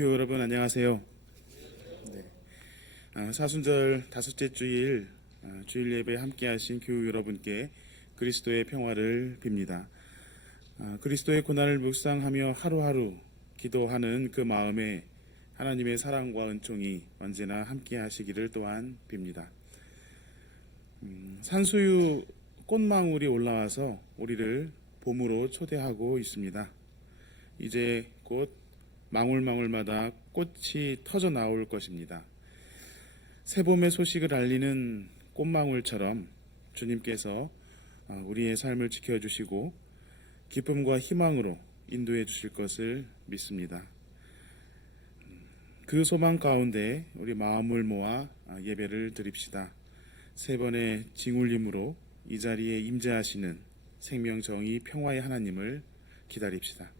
교회 여러분 안녕하세요. 사순절 다섯째 주일 주일 예배 함께하신 교회 여러분께 그리스도의 평화를 빕니다. 그리스도의 고난을 묵상하며 하루하루 기도하는 그 마음에 하나님의 사랑과 은총이 언제나 함께하시기를 또한 빕니다. 산수유 꽃망울이 올라와서 우리를 봄으로 초대하고 있습니다. 이제 곧 망울망울마다 꽃이 터져 나올 것입니다. 새봄의 소식을 알리는 꽃망울처럼 주님께서 우리의 삶을 지켜주시고 기쁨과 희망으로 인도해 주실 것을 믿습니다. 그 소망 가운데 우리 마음을 모아 예배를 드립시다. 세 번의 징울림으로 이 자리에 임재하시는 생명, 정의, 평화의 하나님을 기다립시다.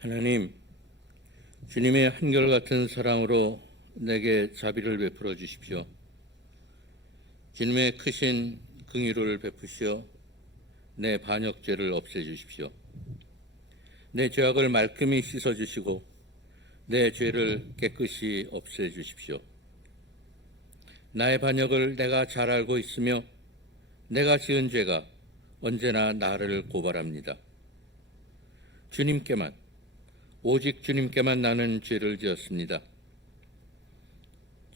하나님, 주님의 한결같은 사랑으로 내게 자비를 베풀어 주십시오. 주님의 크신 긍휼을 베푸시어 내 반역죄를 없애 주십시오. 내 죄악을 말끔히 씻어 주시고 내 죄를 깨끗이 없애 주십시오. 나의 반역을 내가 잘 알고 있으며 내가 지은 죄가 언제나 나를 고발합니다. 주님께만, 오직 주님께만 나는 죄를 지었습니다.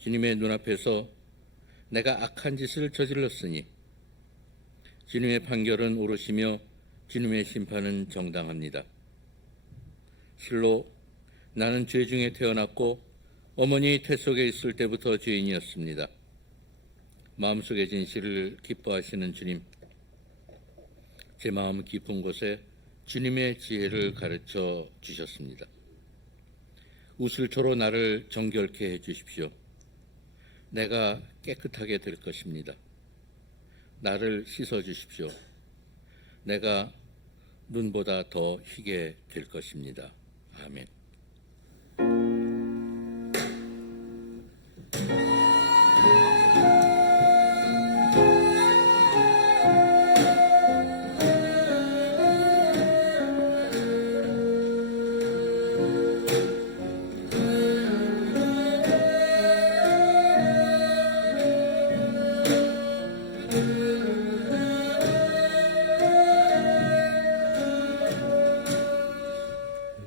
주님의 눈앞에서 내가 악한 짓을 저질렀으니 주님의 판결은 옳으시며 주님의 심판은 정당합니다. 실로 나는 죄 중에 태어났고 어머니 태 속에 있을 때부터 죄인이었습니다. 마음속의 진실을 기뻐하시는 주님, 제 마음 깊은 곳에 주님의 지혜를 가르쳐 주셨습니다. 우슬초로 나를 정결케 해 주십시오. 내가 깨끗하게 될 것입니다. 나를 씻어 주십시오. 내가 눈보다 더 희게 될 것입니다. 아멘.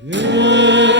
네.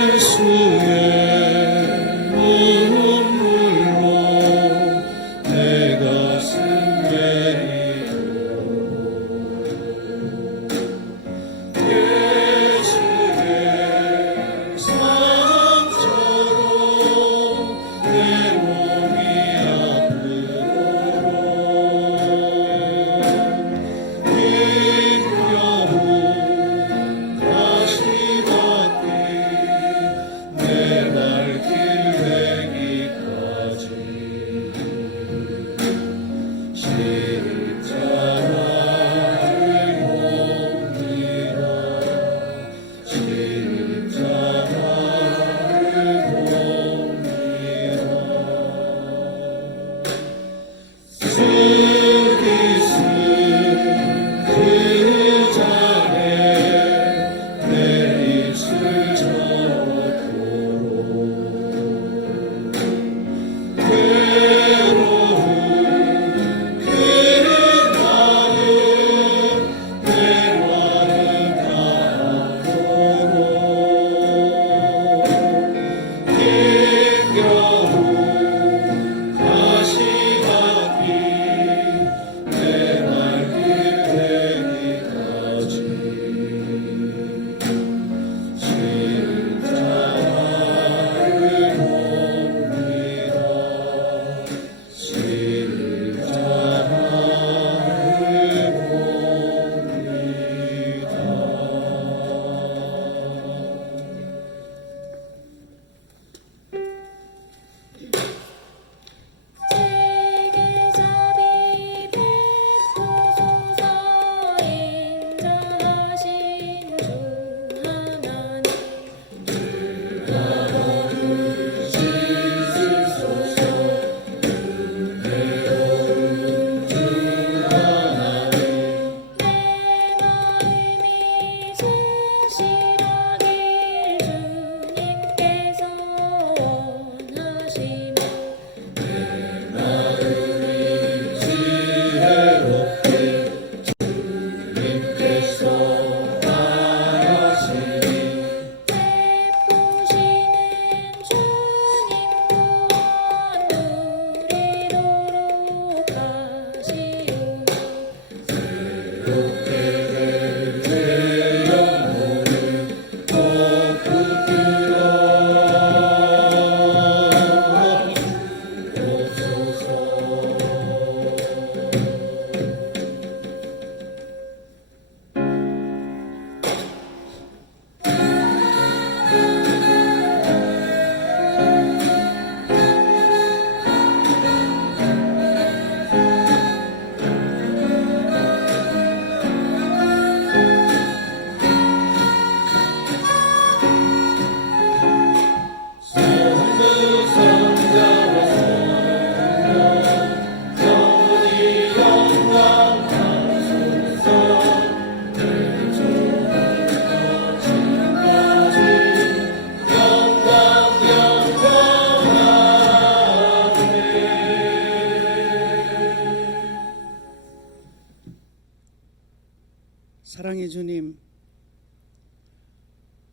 사랑의 주님,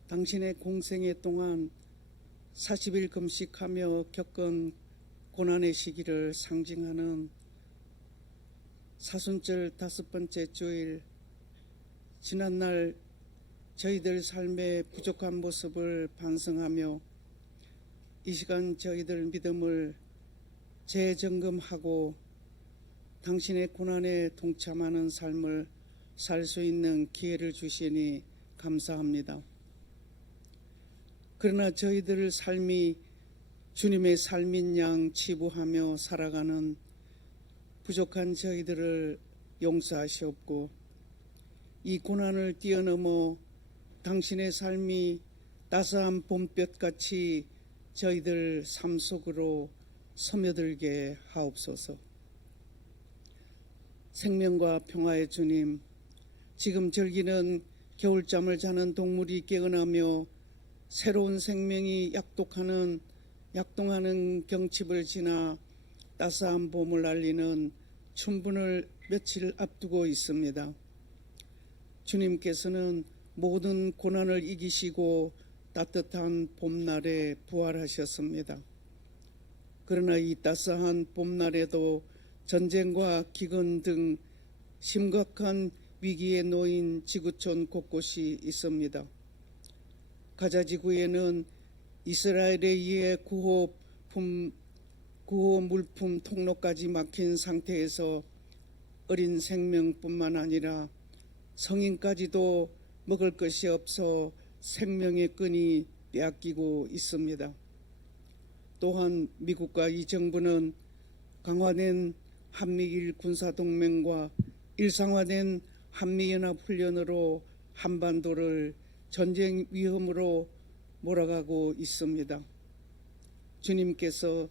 당신의 공생애 동안 40일 금식하며 겪은 고난의 시기를 상징하는 사순절 5번째 주일, 지난날 저희들 삶의 부족한 모습을 반성하며 이 시간 저희들 믿음을 재점검하고 당신의 고난에 동참하는 삶을 살 수 있는 기회를 주시니 감사합니다. 그러나 저희들 삶이 주님의 삶인 양 치부하며 살아가는 부족한 저희들을 용서하시옵고, 이 고난을 뛰어넘어 당신의 삶이 따스한 봄볕같이 저희들 삶 속으로 스며들게 하옵소서. 생명과 평화의 주님, 지금 즐기는 겨울잠을 자는 동물이 깨어나며 새로운 생명이 약동하는 경칩을 지나 따스한 봄을 알리는 춘분을 며칠 앞두고 있습니다. 주님께서는 모든 고난을 이기시고 따뜻한 봄날에 부활하셨습니다. 그러나 이 따스한 봄날에도 전쟁과 기근 등 심각한 위기에 놓인 지구촌 곳곳이 있습니다. 가자 지구에는 이스라엘에 의해 구호 물품 통로까지 막힌 상태에서 어린 생명뿐만 아니라 성인까지도 먹을 것이 없어 생명의 끈이 빼앗기고 있습니다. 또한 미국과 이 정부는 강화된 한미일 군사동맹과 일상화된 한미연합훈련으로 한반도를 전쟁 위험으로 몰아가고 있습니다. 주님께서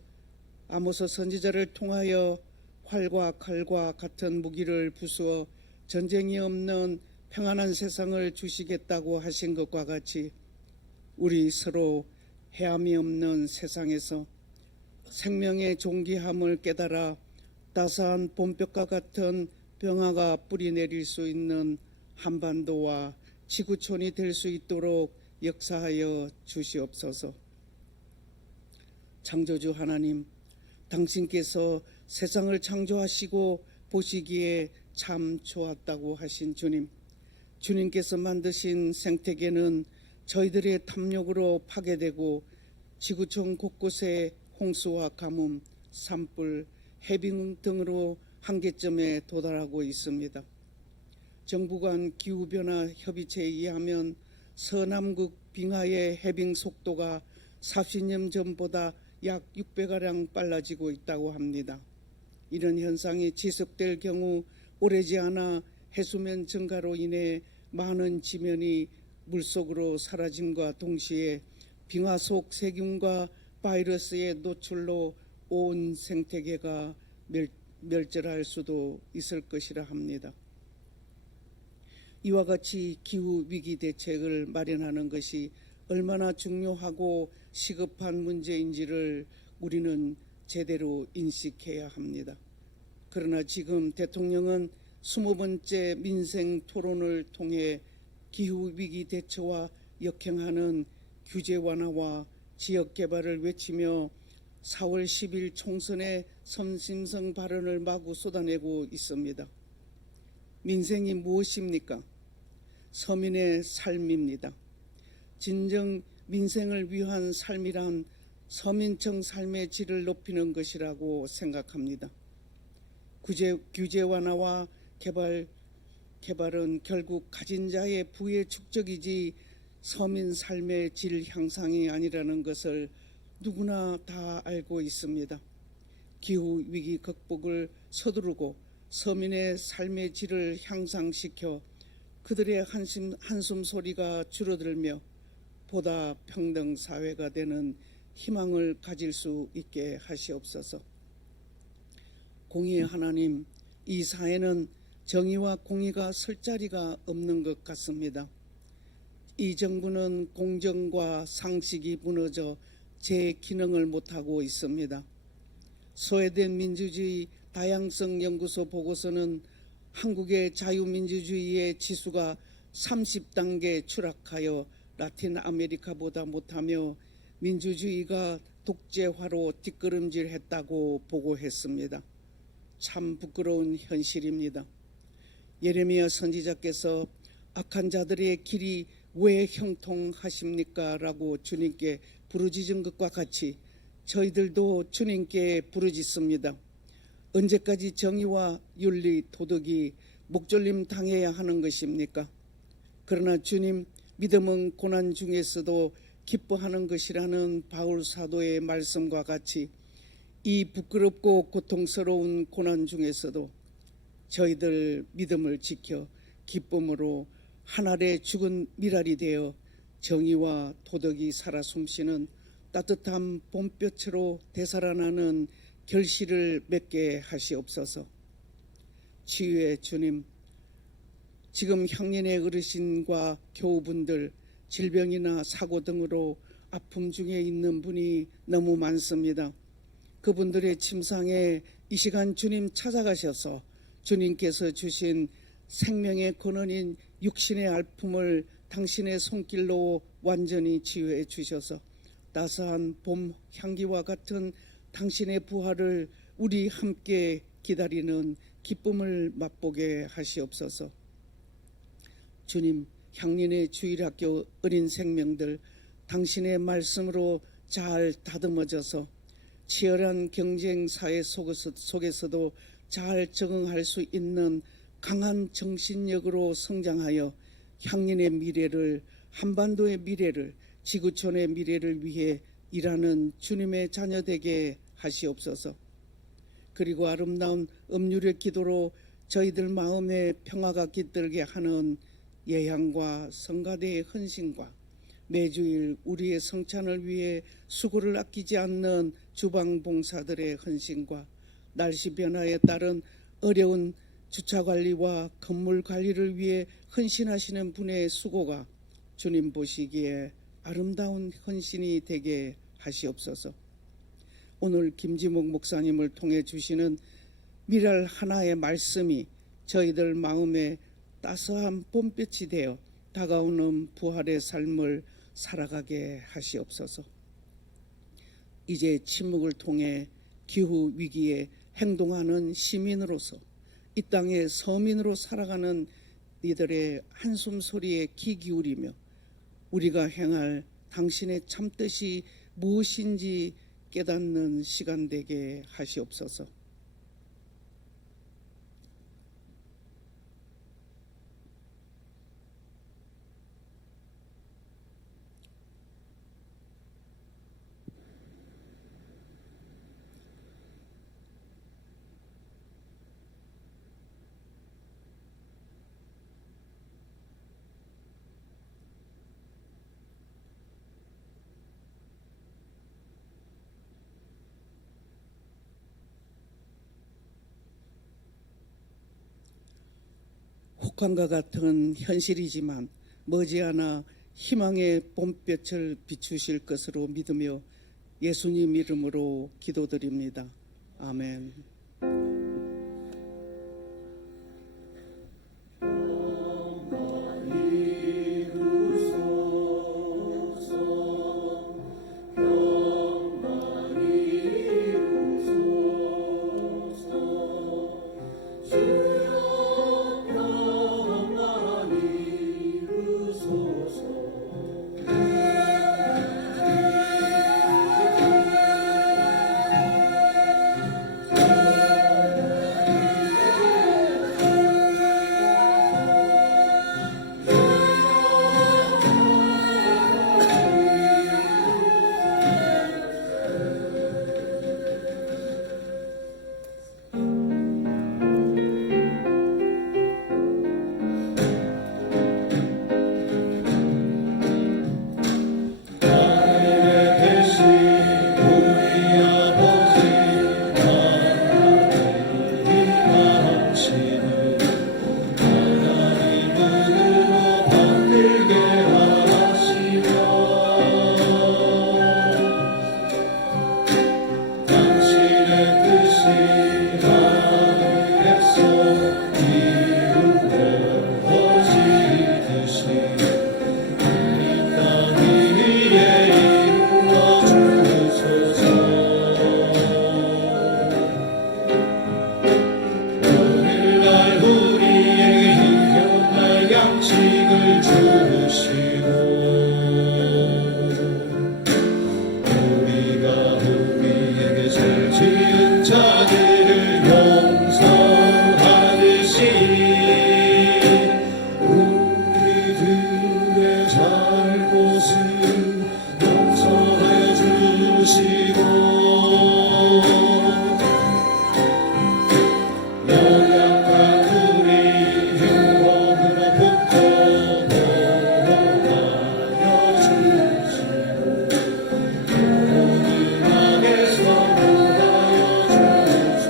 아모스 선지자를 통하여 활과 칼과 같은 무기를 부수어 전쟁이 없는 평안한 세상을 주시겠다고 하신 것과 같이 우리 서로 해함이 없는 세상에서 생명의 존귀함을 깨달아 따스한 봄볕과 같은 평화가 뿌리내릴 수 있는 한반도와 지구촌이 될 수 있도록 역사하여 주시옵소서. 창조주 하나님, 당신께서 세상을 창조하시고 보시기에 참 좋았다고 하신 주님, 주님께서 만드신 생태계는 저희들의 탐욕으로 파괴되고 지구촌 곳곳에 홍수와 가뭄, 산불, 해빙 등으로 한계점에 도달하고 있습니다. 정부 간 기후변화 협의체에 의하면 서남극 빙하의 해빙 속도가 40년 전보다 약 6배가량 빨라지고 있다고 합니다. 이런 현상이 지속될 경우 오래지 않아 해수면 증가로 인해 많은 지면이 물속으로 사라짐과 동시에 빙하 속 세균과 바이러스의 노출로 온 생태계가 멸절할 수도 있을 것이라 합니다. 이와 같이 기후위기 대책을 마련하는 것이 얼마나 중요하고 시급한 문제인지를 우리는 제대로 인식해야 합니다. 그러나 지금 대통령은 20번째 민생 토론을 통해 기후위기 대처와 역행하는 규제 완화와 지역 개발을 외치며 4월 10일 총선의 선심성 발언을 마구 쏟아내고 있습니다. 민생이 무엇입니까? 서민의 삶입니다. 진정 민생을 위한 삶이란 서민층 삶의 질을 높이는 것이라고 생각합니다. 규제 완화와 개발은 결국 가진 자의 부의 축적이지 서민 삶의 질 향상이 아니라는 것을 누구나 다 알고 있습니다. 기후 위기 극복을 서두르고 서민의 삶의 질을 향상시켜 그들의 한숨 소리가 줄어들며 보다 평등 사회가 되는 희망을 가질 수 있게 하시옵소서. 공의의 하나님, 이 사회는 정의와 공의가 설 자리가 없는 것 같습니다. 이 정부는 공정과 상식이 무너져 제 기능을 못하고 있습니다. 소외된 민주주의 다양성 연구소 보고서는 한국의 자유민주주의의 지수가 30단계 추락하여 라틴 아메리카보다 못하며 민주주의가 독재화로 뒷걸음질했다고 보고했습니다. 참 부끄러운 현실입니다. 예레미야 선지자께서 악한 자들의 길이 왜 형통하십니까? 라고 주님께 부르짖은 것과 같이 저희들도 주님께 부르짖습니다. 언제까지 정의와 윤리, 도덕이 목졸림 당해야 하는 것입니까? 그러나 주님, 믿음은 고난 중에서도 기뻐하는 것이라는 바울 사도의 말씀과 같이 이 부끄럽고 고통스러운 고난 중에서도 저희들 믿음을 지켜 기쁨으로 하늘의 죽은 미랄이 되어 정의와 도덕이 살아 숨쉬는 따뜻한 봄볕으로 되살아나는 결실을 맺게 하시옵소서. 치유의 주님, 지금 향년의 어르신과 교우분들, 질병이나 사고 등으로 아픔 중에 있는 분이 너무 많습니다. 그분들의 침상에 이 시간 주님 찾아가셔서 주님께서 주신 생명의 근원인 육신의 아픔을 당신의 손길로 완전히 치유해 주셔서 따스한 봄 향기와 같은 당신의 부활을 우리 함께 기다리는 기쁨을 맛보게 하시옵소서. 주님, 향린의 주일학교 어린 생명들 당신의 말씀으로 잘 다듬어져서 치열한 경쟁 사회 속에서도 잘 적응할 수 있는 강한 정신력으로 성장하여 향린의 미래를, 한반도의 미래를, 지구촌의 미래를 위해 일하는 주님의 자녀되게 하시옵소서. 그리고 아름다운 음률의 기도로 저희들 마음에 평화가 깃들게 하는 예향과 성가대의 헌신과 매주일 우리의 성찬을 위해 수고를 아끼지 않는 주방봉사들의 헌신과 날씨 변화에 따른 어려운 주차관리와 건물관리를 위해 헌신하시는 분의 수고가 주님 보시기에 아름다운 헌신이 되게 하시옵소서. 오늘 김지목 목사님을 통해 주시는 미랄 하나의 말씀이 저희들 마음에 따스한 봄볕이 되어 다가오는 부활의 삶을 살아가게 하시옵소서. 이제 침묵을 통해 기후 위기에 행동하는 시민으로서 이 땅의 서민으로 살아가는 이들의 한숨 소리에 귀 기울이며 우리가 행할 당신의 참뜻이 무엇인지 깨닫는 시간 되게 하시옵소서. 혹한과 같은 현실이지만 머지않아 희망의 봄볕을 비추실 것으로 믿으며 예수님 이름으로 기도드립니다. 아멘. 자들을 용서하듯이 우리들의 잘못을 용서하여 주시고 연약한 우리 유혹으로부터 보호하여 주시고 모든 악에서 구하여 주시고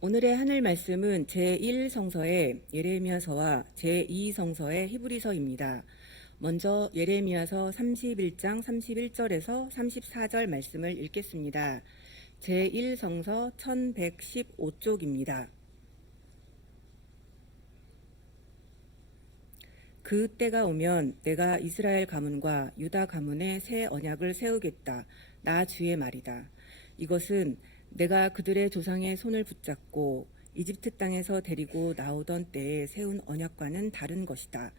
오늘의 하늘 말씀은 제1성서의 예레미야서와 제2성서의 히브리서입니다. 먼저 예레미야서 31장 31절에서 34절 말씀을 읽겠습니다. 제1성서 1115쪽입니다. 그 때가 오면 내가 이스라엘 가문과 유다 가문에 새 언약을 세우겠다. 나 주의 말이다. 이것은 내가 그들의 조상의 손을 붙잡고 이집트 땅에서 데리고 나오던 때에 세운 언약과는 다른 것이다.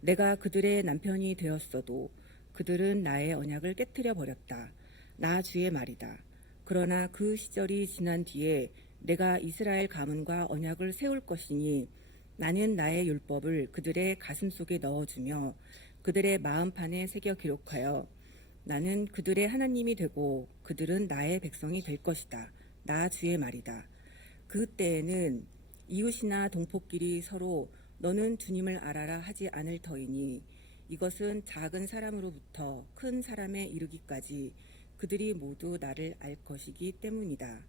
내가 그들의 남편이 되었어도 그들은 나의 언약을 깨뜨려 버렸다. 나 주의 말이다. 그러나 그 시절이 지난 뒤에 내가 이스라엘 가문과 언약을 세울 것이니 나는 나의 율법을 그들의 가슴속에 넣어주며 그들의 마음판에 새겨 기록하여 나는 그들의 하나님이 되고 그들은 나의 백성이 될 것이다. 나 주의 말이다. 그 때에는 이웃이나 동포끼리 서로 너는 주님을 알아라 하지 않을 터이니 이것은 작은 사람으로부터 큰 사람에 이르기까지 그들이 모두 나를 알 것이기 때문이다.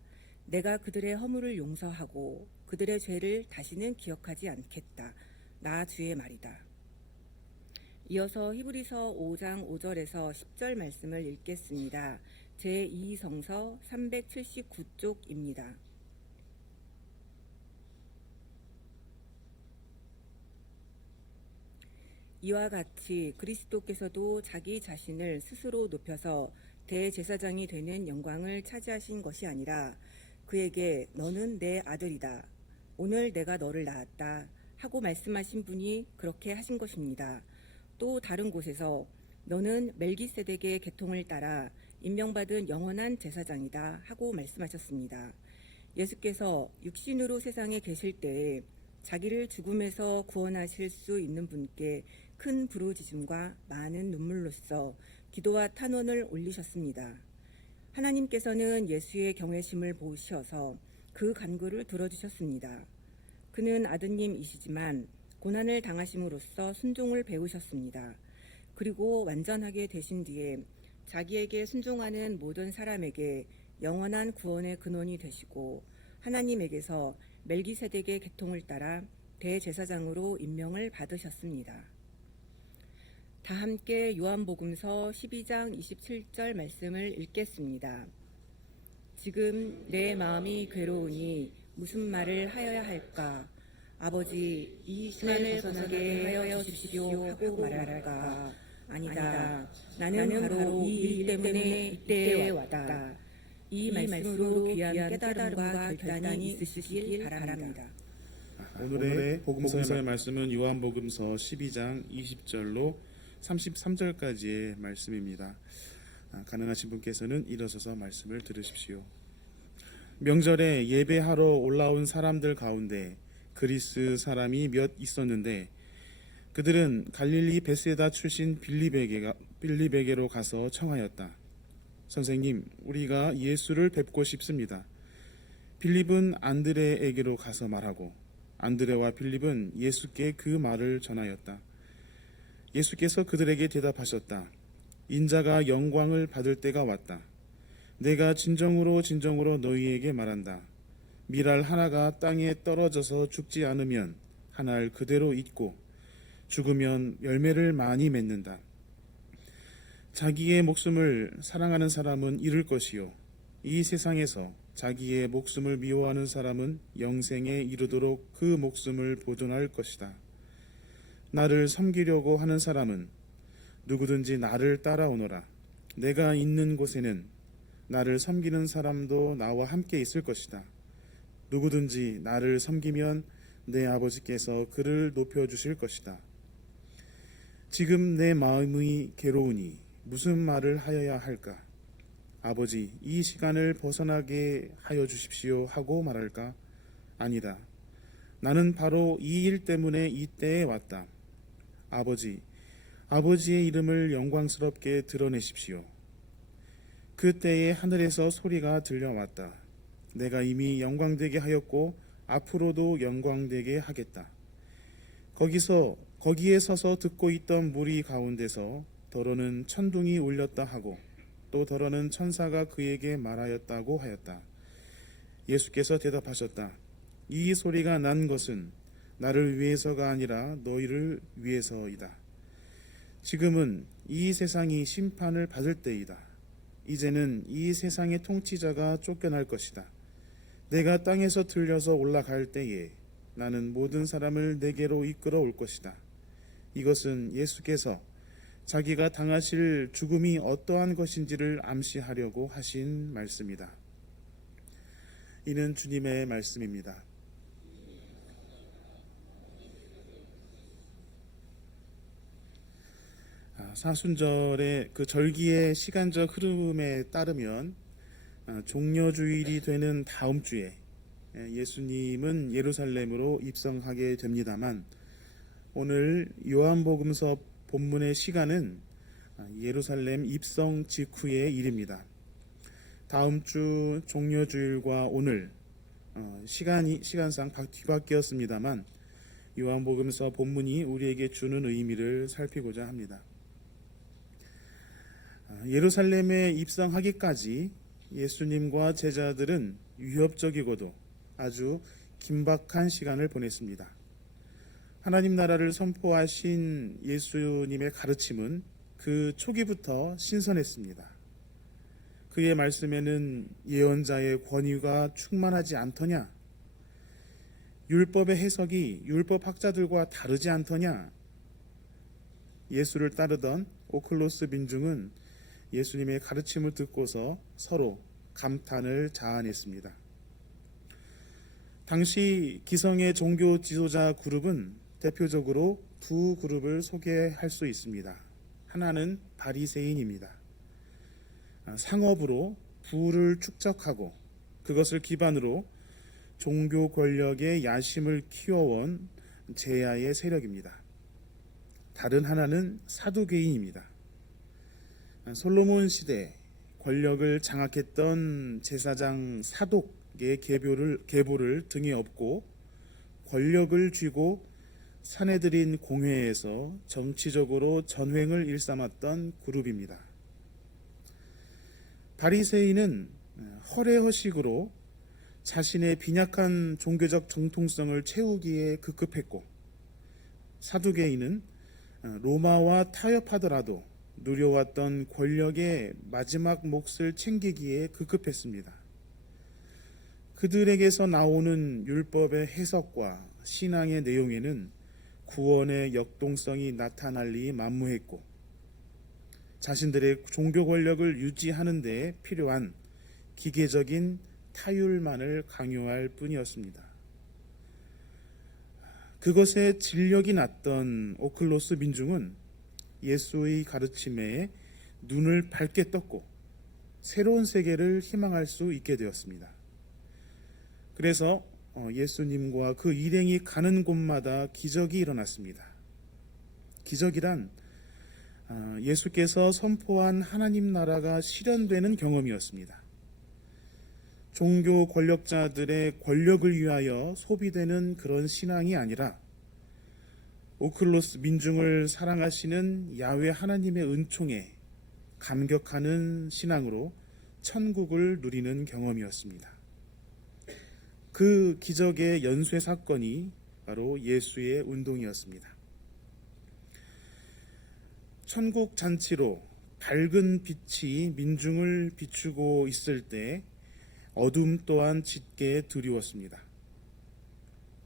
내가 그들의 허물을 용서하고 그들의 죄를 다시는 기억하지 않겠다. 나 주의 말이다. 이어서 히브리서 5장 5절에서 10절 말씀을 읽겠습니다. 제2성서 379쪽입니다. 이와 같이 그리스도께서도 자기 자신을 스스로 높여서 대제사장이 되는 영광을 차지하신 것이 아니라 그에게 너는 내 아들이다. 오늘 내가 너를 낳았다. 하고 말씀하신 분이 그렇게 하신 것입니다. 또 다른 곳에서 너는 멜기세덱의 계통을 따라 임명받은 영원한 제사장이다 하고 말씀하셨습니다. 예수께서 육신으로 세상에 계실 때에 자기를 죽음에서 구원하실 수 있는 분께 큰 부르짖음과 많은 눈물로써 기도와 탄원을 올리셨습니다. 하나님께서는 예수의 경외심을 보시어서 그 간구를 들어주셨습니다. 그는 아드님이시지만 고난을 당하심으로써 순종을 배우셨습니다. 그리고 완전하게 되신 뒤에 자기에게 순종하는 모든 사람에게 영원한 구원의 근원이 되시고 하나님에게서 멜기세덱의 계통을 따라 대제사장으로 임명을 받으셨습니다. 다 함께 요한복음서 12장 27절 말씀을 읽겠습니다. 지금 내 마음이 괴로우니 무슨 말을 하여야 할까? 아버지, 이 시간을 벗어나게 하여 주십시오 하고 말할까? 아니다. 나는 바로 이 일 때문에 이때에 왔다. 이 말씀으로 귀한 깨달음과 결단이 있으시길 바랍니다. 오늘의 복음서의 말씀은 요한복음서 12장 20절로 33절까지의 말씀입니다. 가능하신 분께서는 일어서서 말씀을 들으십시오. 명절에 예배하러 올라온 사람들 가운데 그리스 사람이 몇 있었는데 그들은 갈릴리 베세다 출신 빌립에게로 가서 청하였다. 선생님, 우리가 예수를 뵙고 싶습니다. 빌립은 안드레에게로 가서 말하고 안드레와 빌립은 예수께 그 말을 전하였다. 예수께서 그들에게 대답하셨다. 인자가 영광을 받을 때가 왔다. 내가 진정으로 너희에게 말한다. 밀알 하나가 땅에 떨어져서 죽지 않으면 한 알 그대로 있고 죽으면 열매를 많이 맺는다. 자기의 목숨을 사랑하는 사람은 잃을 것이요 이 세상에서 자기의 목숨을 미워하는 사람은 영생에 이르도록 그 목숨을 보존할 것이다. 나를 섬기려고 하는 사람은 누구든지 나를 따라오너라. 내가 있는 곳에는 나를 섬기는 사람도 나와 함께 있을 것이다. 누구든지 나를 섬기면 내 아버지께서 그를 높여주실 것이다. 지금 내 마음이 괴로우니 무슨 말을 하여야 할까? 아버지, 이 시간을 벗어나게 하여 주십시오 하고 말할까? 아니다. 나는 바로 이 일 때문에 이때에 왔다. 아버지의 이름을 영광스럽게 드러내십시오. 그때에 하늘에서 소리가 들려왔다. 내가 이미 영광되게 하였고 앞으로도 영광되게 하겠다. 거기에 서서 듣고 있던 무리 가운데서 더러는 천둥이 울렸다 하고 또 더러는 천사가 그에게 말하였다고 하였다. 예수께서 대답하셨다. 이 소리가 난 것은 나를 위해서가 아니라 너희를 위해서이다. 지금은 이 세상이 심판을 받을 때이다. 이제는 이 세상의 통치자가 쫓겨날 것이다. 내가 땅에서 들려서 올라갈 때에 나는 모든 사람을 내게로 이끌어 올 것이다. 이것은 예수께서 자기가 당하실 죽음이 어떠한 것인지를 암시하려고 하신 말씀이다. 이는 주님의 말씀입니다. 사순절의 그 절기의 시간적 흐름에 따르면 종려주일이 되는 다음 주에 예수님은 예루살렘으로 입성하게 됩니다만, 오늘 요한복음서 본문의 시간은 예루살렘 입성 직후의 일입니다. 다음 주 종려주일과 오늘 시간상 뒤바뀌었습니다만, 요한복음서 본문이 우리에게 주는 의미를 살피고자 합니다. 예루살렘에 입성하기까지 예수님과 제자들은 위협적이고도 아주 긴박한 시간을 보냈습니다. 하나님 나라를 선포하신 예수님의 가르침은 그 초기부터 신선했습니다. 그의 말씀에는 예언자의 권위가 충만하지 않더냐? 율법의 해석이 율법 학자들과 다르지 않더냐? 예수를 따르던 오클로스 민중은 예수님의 가르침을 듣고서 서로 감탄을 자아냈습니다. 당시 기성의 종교 지도자 그룹은 대표적으로 두 그룹을 소개할 수 있습니다. 하나는 바리새인입니다. 상업으로 부를 축적하고 그것을 기반으로 종교 권력의 야심을 키워온 제야의 세력입니다. 다른 하나는 사두개인입니다. 솔로몬 시대 권력을 장악했던 제사장 사독의 계보를 등에 업고 권력을 쥐고 사내들인 공회에서 정치적으로 전횡을 일삼았던 그룹입니다. 바리새인은 허례허식으로 자신의 빈약한 종교적 정통성을 채우기에 급급했고, 사두개인은 로마와 타협하더라도 누려왔던 권력의 마지막 몫을 챙기기에 급급했습니다. 그들에게서 나오는 율법의 해석과 신앙의 내용에는 구원의 역동성이 나타날리 만무했고, 자신들의 종교 권력을 유지하는 데 필요한 기계적인 타율만을 강요할 뿐이었습니다. 그것에 진력이 났던 오클로스 민중은 예수의 가르침에 눈을 밝게 떴고 새로운 세계를 희망할 수 있게 되었습니다. 그래서 예수님과 그 일행이 가는 곳마다 기적이 일어났습니다. 기적이란 예수께서 선포한 하나님 나라가 실현되는 경험이었습니다. 종교 권력자들의 권력을 위하여 소비되는 그런 신앙이 아니라 오클로스 민중을 사랑하시는 야훼 하나님의 은총에 감격하는 신앙으로 천국을 누리는 경험이었습니다. 그 기적의 연쇄 사건이 바로 예수의 운동이었습니다. 천국 잔치로 밝은 빛이 민중을 비추고 있을 때 어둠 또한 짙게 드리웠습니다.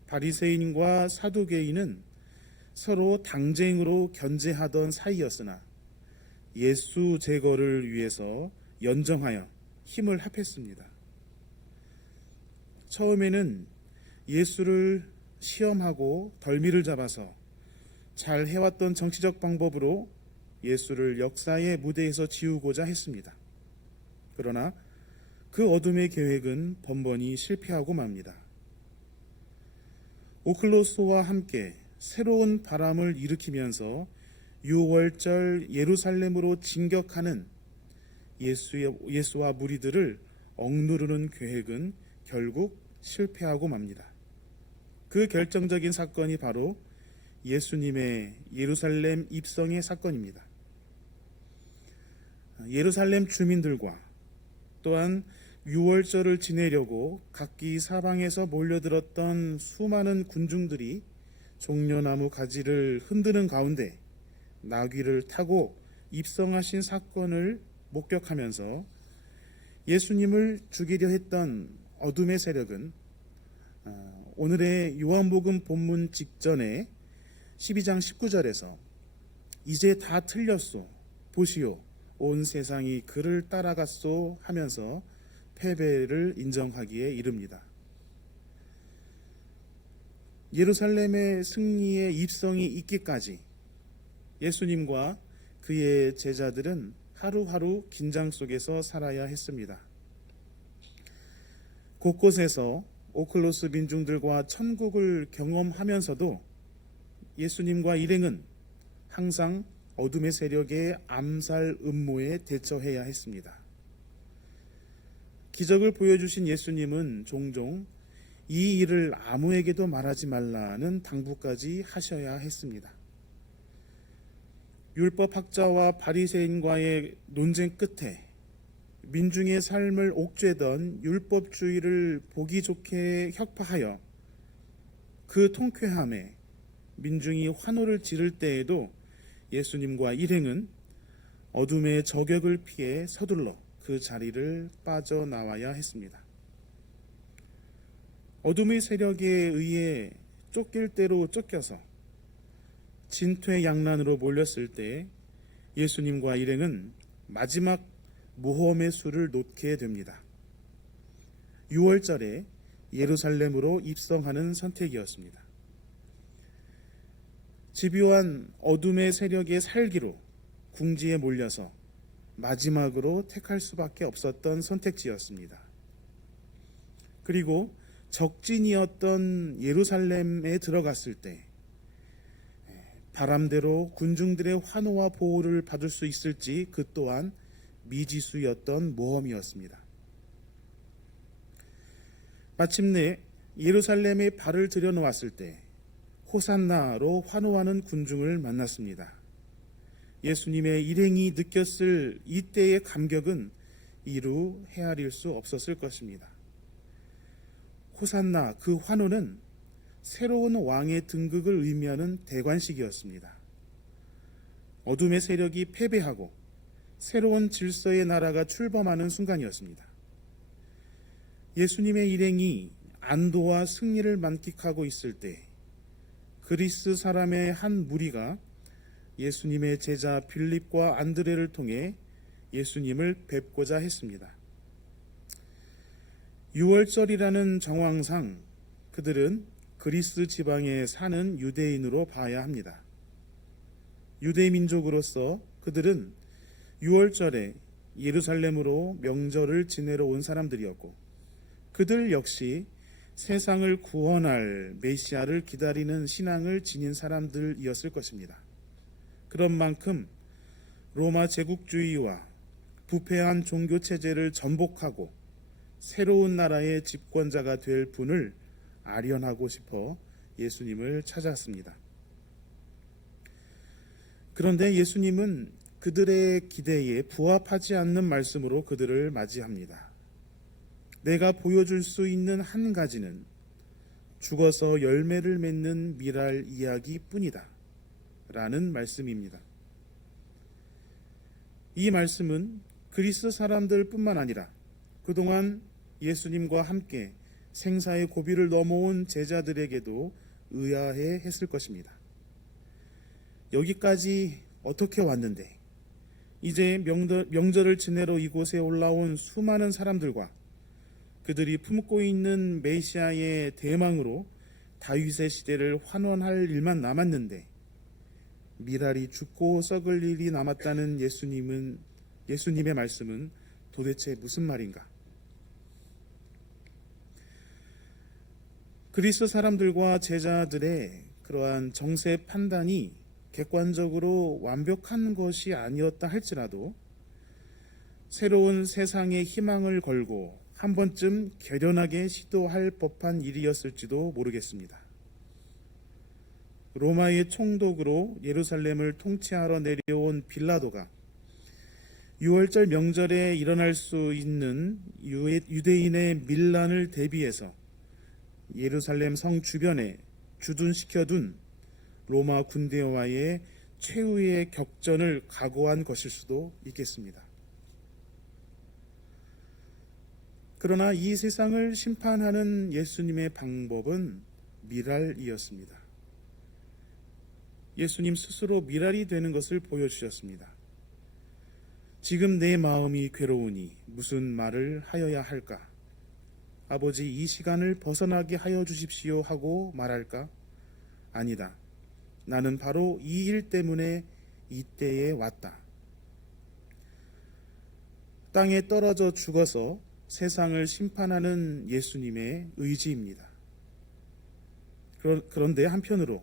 바리새인과 사두개인은 서로 당쟁으로 견제하던 사이였으나 예수 제거를 위해서 연정하여 힘을 합했습니다. 처음에는 예수를 시험하고 덜미를 잡아서 잘 해왔던 정치적 방법으로 예수를 역사의 무대에서 지우고자 했습니다. 그러나 그 어둠의 계획은 번번이 실패하고 맙니다. 오클로스와 함께 새로운 바람을 일으키면서 유월절 예루살렘으로 진격하는 예수와 무리들을 억누르는 계획은 결국 실패하고 맙니다. 그 결정적인 사건이 바로 예수님의 예루살렘 입성의 사건입니다. 예루살렘 주민들과 또한 유월절을 지내려고 각기 사방에서 몰려들었던 수많은 군중들이 종려나무 가지를 흔드는 가운데 나귀를 타고 입성하신 사건을 목격하면서 예수님을 죽이려 했던 어둠의 세력은 오늘의 요한복음 본문 직전에 12장 19절에서 이제 다 틀렸소, 보시오, 온 세상이 그를 따라갔소 하면서 패배를 인정하기에 이릅니다. 예루살렘의 승리의 입성이 있기까지 예수님과 그의 제자들은 하루하루 긴장 속에서 살아야 했습니다. 곳곳에서 오클로스 민중들과 천국을 경험하면서도 예수님과 일행은 항상 어둠의 세력의 암살 음모에 대처해야 했습니다. 기적을 보여주신 예수님은 종종 이 일을 아무에게도 말하지 말라는 당부까지 하셔야 했습니다. 율법학자와 바리새인과의 논쟁 끝에 민중의 삶을 옥죄던 율법주의를 보기 좋게 혁파하여 그 통쾌함에 민중이 환호를 지를 때에도 예수님과 일행은 어둠의 저격을 피해 서둘러 그 자리를 빠져나와야 했습니다. 어둠의 세력에 의해 쫓길 대로 쫓겨서 진퇴양난으로 몰렸을 때 예수님과 일행은 마지막 모험의 수를 놓게 됩니다. 6월절에 예루살렘으로 입성하는 선택이었습니다. 집요한 어둠의 세력의 살기로 궁지에 몰려서 마지막으로 택할 수밖에 없었던 선택지였습니다. 그리고 적진이었던 예루살렘에 들어갔을 때 바람대로 군중들의 환호와 보호를 받을 수 있을지 그 또한 미지수였던 모험이었습니다. 마침내 예루살렘에 발을 들여놓았을 때 호산나로 환호하는 군중을 만났습니다. 예수님의 일행이 느꼈을 이때의 감격은 이루 헤아릴 수 없었을 것입니다. 호산나, 그 환호는 새로운 왕의 등극을 의미하는 대관식이었습니다. 어둠의 세력이 패배하고 새로운 질서의 나라가 출범하는 순간이었습니다. 예수님의 일행이 안도와 승리를 만끽하고 있을 때 그리스 사람의 한 무리가 예수님의 제자 빌립과 안드레를 통해 예수님을 뵙고자 했습니다. 6월절이라는 정황상 그들은 그리스 지방에 사는 유대인으로 봐야 합니다. 유대 민족으로서 그들은 6월절에 예루살렘으로 명절을 지내러 온 사람들이었고 그들 역시 세상을 구원할 메시아를 기다리는 신앙을 지닌 사람들이었을 것입니다. 그런 만큼 로마 제국주의와 부패한 종교 체제를 전복하고 새로운 나라의 집권자가 될 분을 아련하고 싶어 예수님을 찾았습니다. 그런데 예수님은 그들의 기대에 부합하지 않는 말씀으로 그들을 맞이합니다. 내가 보여줄 수 있는 한 가지는 죽어서 열매를 맺는 미랄 이야기뿐이다 라는 말씀입니다. 이 말씀은 그리스 사람들뿐만 아니라 그동안 예수님과 함께 생사의 고비를 넘어온 제자들에게도 의아해 했을 것입니다. 여기까지 어떻게 왔는데 이제 명절을 지내러 이곳에 올라온 수많은 사람들과 그들이 품고 있는 메시아의 대망으로 다윗의 시대를 환원할 일만 남았는데 미랄이 죽고 썩을 일이 남았다는 예수님의 말씀은 도대체 무슨 말인가? 그리스 사람들과 제자들의 그러한 정세 판단이 객관적으로 완벽한 것이 아니었다 할지라도 새로운 세상의 희망을 걸고 한 번쯤 결연하게 시도할 법한 일이었을지도 모르겠습니다. 로마의 총독으로 예루살렘을 통치하러 내려온 빌라도가 유월절 명절에 일어날 수 있는 유대인의 밀란을 대비해서 예루살렘 성 주변에 주둔시켜둔 로마 군대와의 최후의 격전을 각오한 것일 수도 있겠습니다. 그러나 이 세상을 심판하는 예수님의 방법은 미랄이었습니다. 예수님 스스로 미랄이 되는 것을 보여주셨습니다. 지금 내 마음이 괴로우니 무슨 말을 하여야 할까? 아버지, 이 시간을 벗어나게 하여 주십시오 하고 말할까? 아니다. 나는 바로 이 일 때문에 이때에 왔다. 땅에 떨어져 죽어서 세상을 심판하는 예수님의 의지입니다. 그런데 한편으로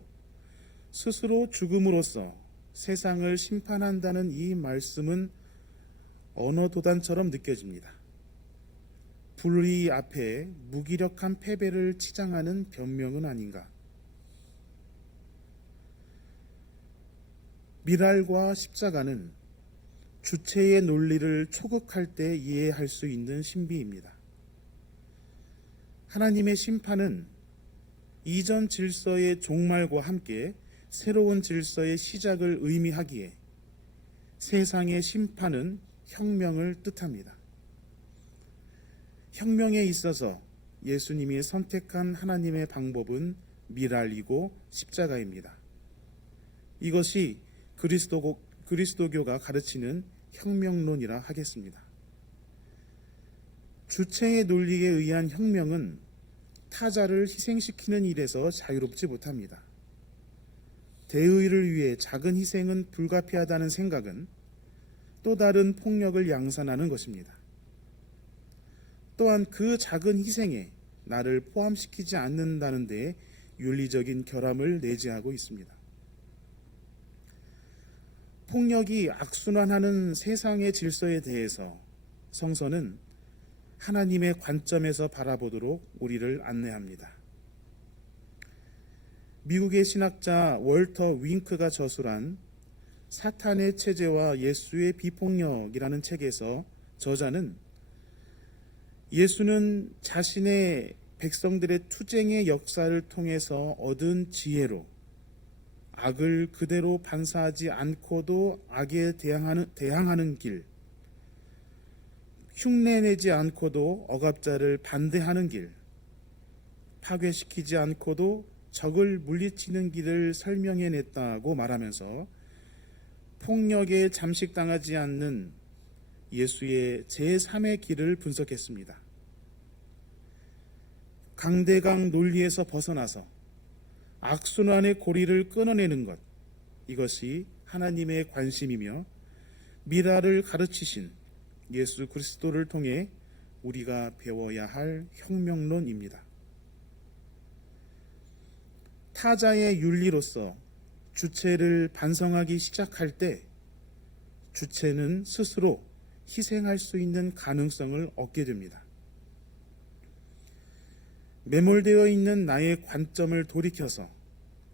스스로 죽음으로써 세상을 심판한다는 이 말씀은 언어도단처럼 느껴집니다. 불의 앞에 무기력한 패배를 치장하는 변명은 아닌가. 미랄과 십자가는 주체의 논리를 초극할 때 이해할 수 있는 신비입니다. 하나님의 심판은 이전 질서의 종말과 함께 새로운 질서의 시작을 의미하기에 세상의 심판은 혁명을 뜻합니다. 혁명에 있어서 예수님이 선택한 하나님의 방법은 미랄이고 십자가입니다. 이것이 그리스도교가 가르치는 혁명론이라 하겠습니다. 주체의 논리에 의한 혁명은 타자를 희생시키는 일에서 자유롭지 못합니다. 대의를 위해 작은 희생은 불가피하다는 생각은 또 다른 폭력을 양산하는 것입니다. 또한 그 작은 희생에 나를 포함시키지 않는다는 데 윤리적인 결함을 내재하고 있습니다. 폭력이 악순환하는 세상의 질서에 대해서 성서는 하나님의 관점에서 바라보도록 우리를 안내합니다. 미국의 신학자 월터 윙크가 저술한 사탄의 체제와 예수의 비폭력이라는 책에서 저자는 예수는 자신의 백성들의 투쟁의 역사를 통해서 얻은 지혜로 악을 그대로 반사하지 않고도 악에 대항하는 길, 흉내내지 않고도 억압자를 반대하는 길, 파괴시키지 않고도 적을 물리치는 길을 설명해냈다고 말하면서 폭력에 잠식당하지 않는 예수의 제3의 길을 분석했습니다. 강대강 논리에서 벗어나서 악순환의 고리를 끊어내는 것, 이것이 하나님의 관심이며 미랄을 가르치신 예수 그리스도를 통해 우리가 배워야 할 혁명론입니다. 타자의 윤리로서 주체를 반성하기 시작할 때 주체는 스스로 희생할 수 있는 가능성을 얻게 됩니다. 매몰되어 있는 나의 관점을 돌이켜서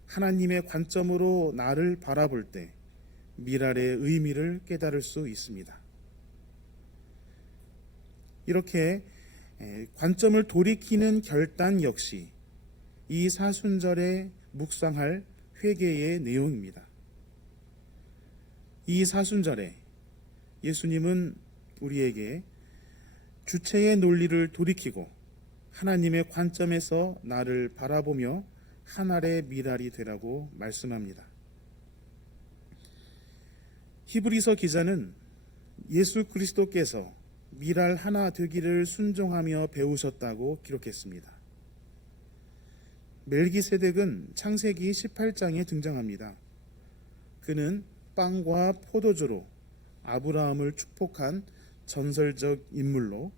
하나님의 관점으로 나를 바라볼 때 미랄의 의미를 깨달을 수 있습니다. 이렇게 관점을 돌이키는 결단 역시 이 사순절에 묵상할 회개의 내용입니다. 이 사순절에 예수님은 우리에게 주체의 논리를 돌이키고 하나님의 관점에서 나를 바라보며 한 알의 미랄이 되라고 말씀합니다. 히브리서 기자는 예수 그리스도께서 미랄 하나 되기를 순종하며 배우셨다고 기록했습니다. 멜기세덱은 창세기 18장에 등장합니다. 그는 빵과 포도주로 아브라함을 축복한 전설적 인물로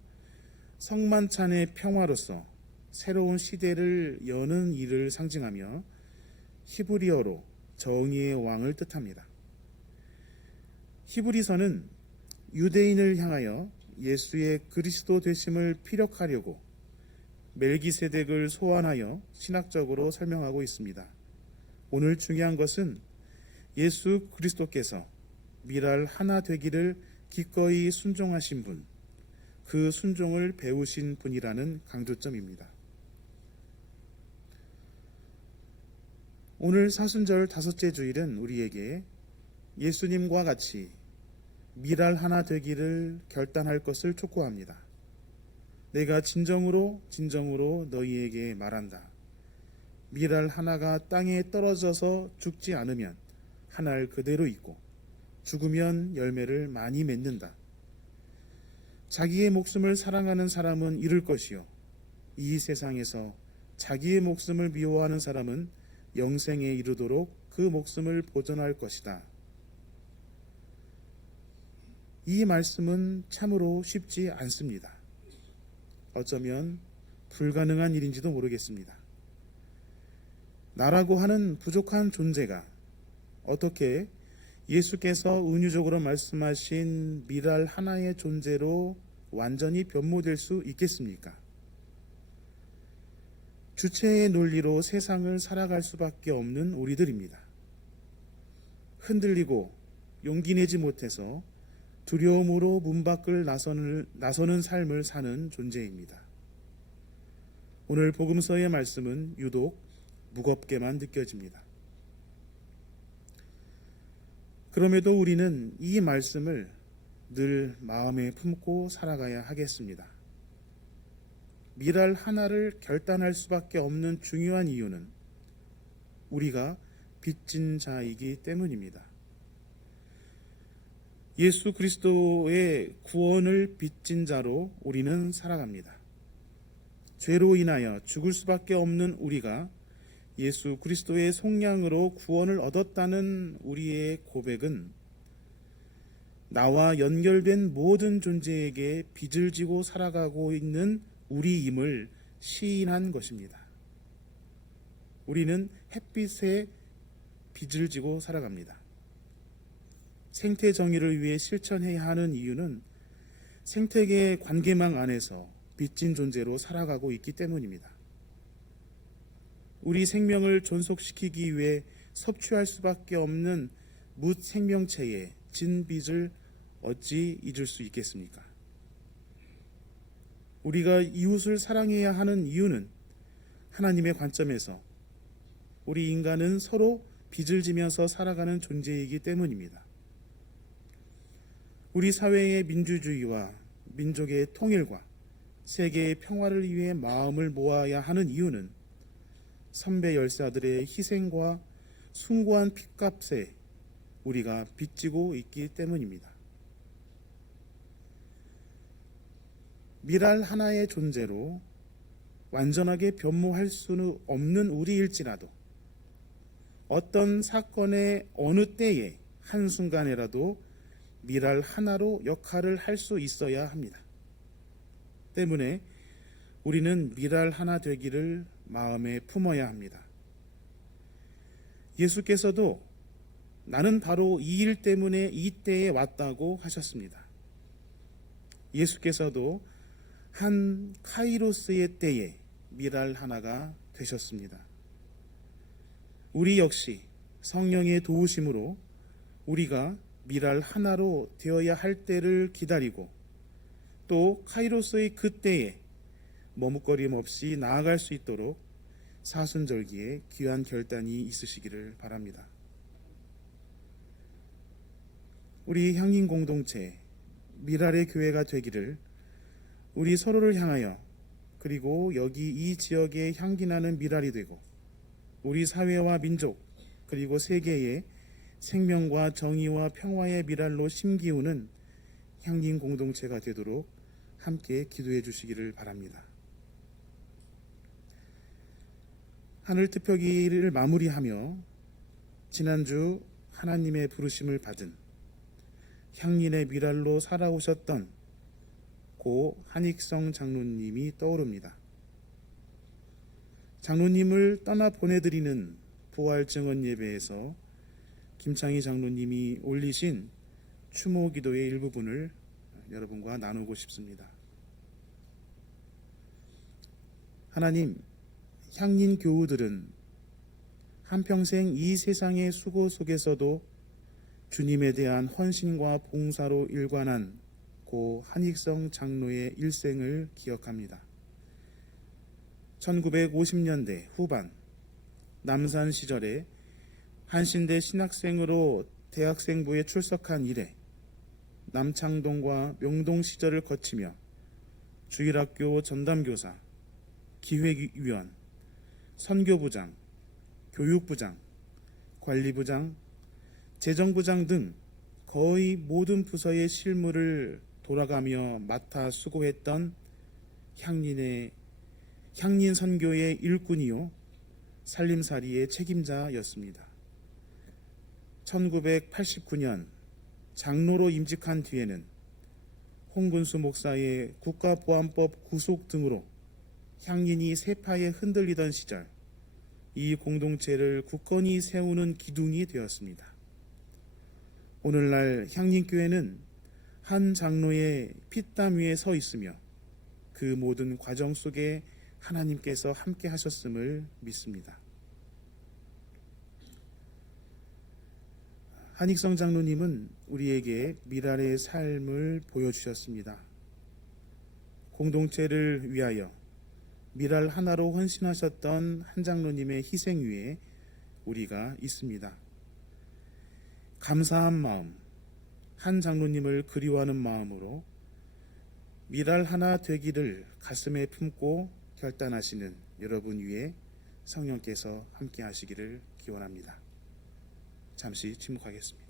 성만찬의 평화로서 새로운 시대를 여는 일을 상징하며 히브리어로 정의의 왕을 뜻합니다. 히브리서는 유대인을 향하여 예수의 그리스도 되심을 피력하려고 멜기세덱을 소환하여 신학적으로 설명하고 있습니다. 오늘 중요한 것은 예수 그리스도께서 미랄 하나 되기를 기꺼이 순종하신 분, 그 순종을 배우신 분이라는 강조점입니다. 오늘 사순절 다섯째 주일은 우리에게 예수님과 같이 미랄 하나 되기를 결단할 것을 촉구합니다. 내가 진정으로 너희에게 말한다. 미랄 하나가 땅에 떨어져서 죽지 않으면 한 알 그대로 있고 죽으면 열매를 많이 맺는다. 자기의 목숨을 사랑하는 사람은 잃을 것이요 이 세상에서 자기의 목숨을 미워하는 사람은 영생에 이르도록 그 목숨을 보존할 것이다. 이 말씀은 참으로 쉽지 않습니다. 어쩌면 불가능한 일인지도 모르겠습니다. 나라고 하는 부족한 존재가 어떻게 예수께서 은유적으로 말씀하신 미랄 하나의 존재로 완전히 변모될 수 있겠습니까? 주체의 논리로 세상을 살아갈 수밖에 없는 우리들입니다. 흔들리고 용기 내지 못해서 두려움으로 문 밖을 나서는 삶을 사는 존재입니다. 오늘 복음서의 말씀은 유독 무겁게만 느껴집니다. 그럼에도 우리는 이 말씀을 늘 마음에 품고 살아가야 하겠습니다. 미랄 하나를 결단할 수밖에 없는 중요한 이유는 우리가 빚진 자이기 때문입니다. 예수 그리스도의 구원을 빚진 자로 우리는 살아갑니다. 죄로 인하여 죽을 수밖에 없는 우리가 예수 그리스도의 속량으로 구원을 얻었다는 우리의 고백은 나와 연결된 모든 존재에게 빚을 지고 살아가고 있는 우리임을 시인한 것입니다. 우리는 햇빛에 빚을 지고 살아갑니다. 생태 정의를 위해 실천해야 하는 이유는 생태계 관계망 안에서 빚진 존재로 살아가고 있기 때문입니다. 우리 생명을 존속시키기 위해 섭취할 수밖에 없는 뭇 생명체의 진빚을 어찌 잊을 수 있겠습니까? 우리가 이웃을 사랑해야 하는 이유는 하나님의 관점에서 우리 인간은 서로 빚을 지면서 살아가는 존재이기 때문입니다. 우리 사회의 민주주의와 민족의 통일과 세계의 평화를 위해 마음을 모아야 하는 이유는 선배 열사들의 희생과 숭고한 핏값에 우리가 빚지고 있기 때문입니다. 미랄 하나의 존재로 완전하게 변모할 수는 없는 우리일지라도 어떤 사건의 어느 때에 한순간에라도 미랄 하나로 역할을 할 수 있어야 합니다. 때문에 우리는 미랄 하나 되기를 마음에 품어야 합니다. 예수께서도 나는 바로 이 일 때문에 이 때에 왔다고 하셨습니다. 예수께서도 한 카이로스의 때에 미랄 하나가 되셨습니다. 우리 역시 성령의 도우심으로 우리가 미랄 하나로 되어야 할 때를 기다리고 또 카이로스의 그 때에 머뭇거림 없이 나아갈 수 있도록 사순절기에 귀한 결단이 있으시기를 바랍니다. 우리 향인 공동체 미랄의 교회가 되기를 우리 서로를 향하여 그리고 여기 이 지역에 향기나는 미랄이 되고 우리 사회와 민족 그리고 세계에 생명과 정의와 평화의 미랄로 심기우는 향인 공동체가 되도록 함께 기도해 주시기를 바랍니다. 하늘특별기를 마무리하며 지난주 하나님의 부르심을 받은 향린의 미랄로 살아오셨던 고 한익성 장로님이 떠오릅니다. 장로님을 떠나 보내드리는 부활 증언 예배에서 김창희 장로님이 올리신 추모 기도의 일부분을 여러분과 나누고 싶습니다. 하나님, 향린 교우들은 한평생 이 세상의 수고 속에서도 주님에 대한 헌신과 봉사로 일관한 고 한익성 장로의 일생을 기억합니다. 1950년대 후반 남산 시절에 한신대 신학생으로 대학생부에 출석한 이래 남창동과 명동 시절을 거치며 주일학교 전담교사, 기획위원, 선교부장, 교육부장, 관리부장, 재정부장 등 거의 모든 부서의 실무를 돌아가며 맡아 수고했던 향린 선교의 일꾼이요 살림살이의 책임자였습니다. 1989년 장로로 임직한 뒤에는 홍근수 목사의 국가보안법 구속 등으로 향린이 세파에 흔들리던 시절 이 공동체를 굳건히 세우는 기둥이 되었습니다. 오늘날 향린교회는 한 장로의 피땀 위에 서 있으며 그 모든 과정 속에 하나님께서 함께 하셨음을 믿습니다. 한익성 장로님은 우리에게 미랄의 삶을 보여주셨습니다. 공동체를 위하여 미랄 하나로 헌신하셨던 한 장로님의 희생 위에 우리가 있습니다. 감사한 마음, 한 장로님을 그리워하는 마음으로 미랄 하나 되기를 가슴에 품고 결단하시는 여러분 위에 성령께서 함께 하시기를 기원합니다. 잠시 침묵하겠습니다.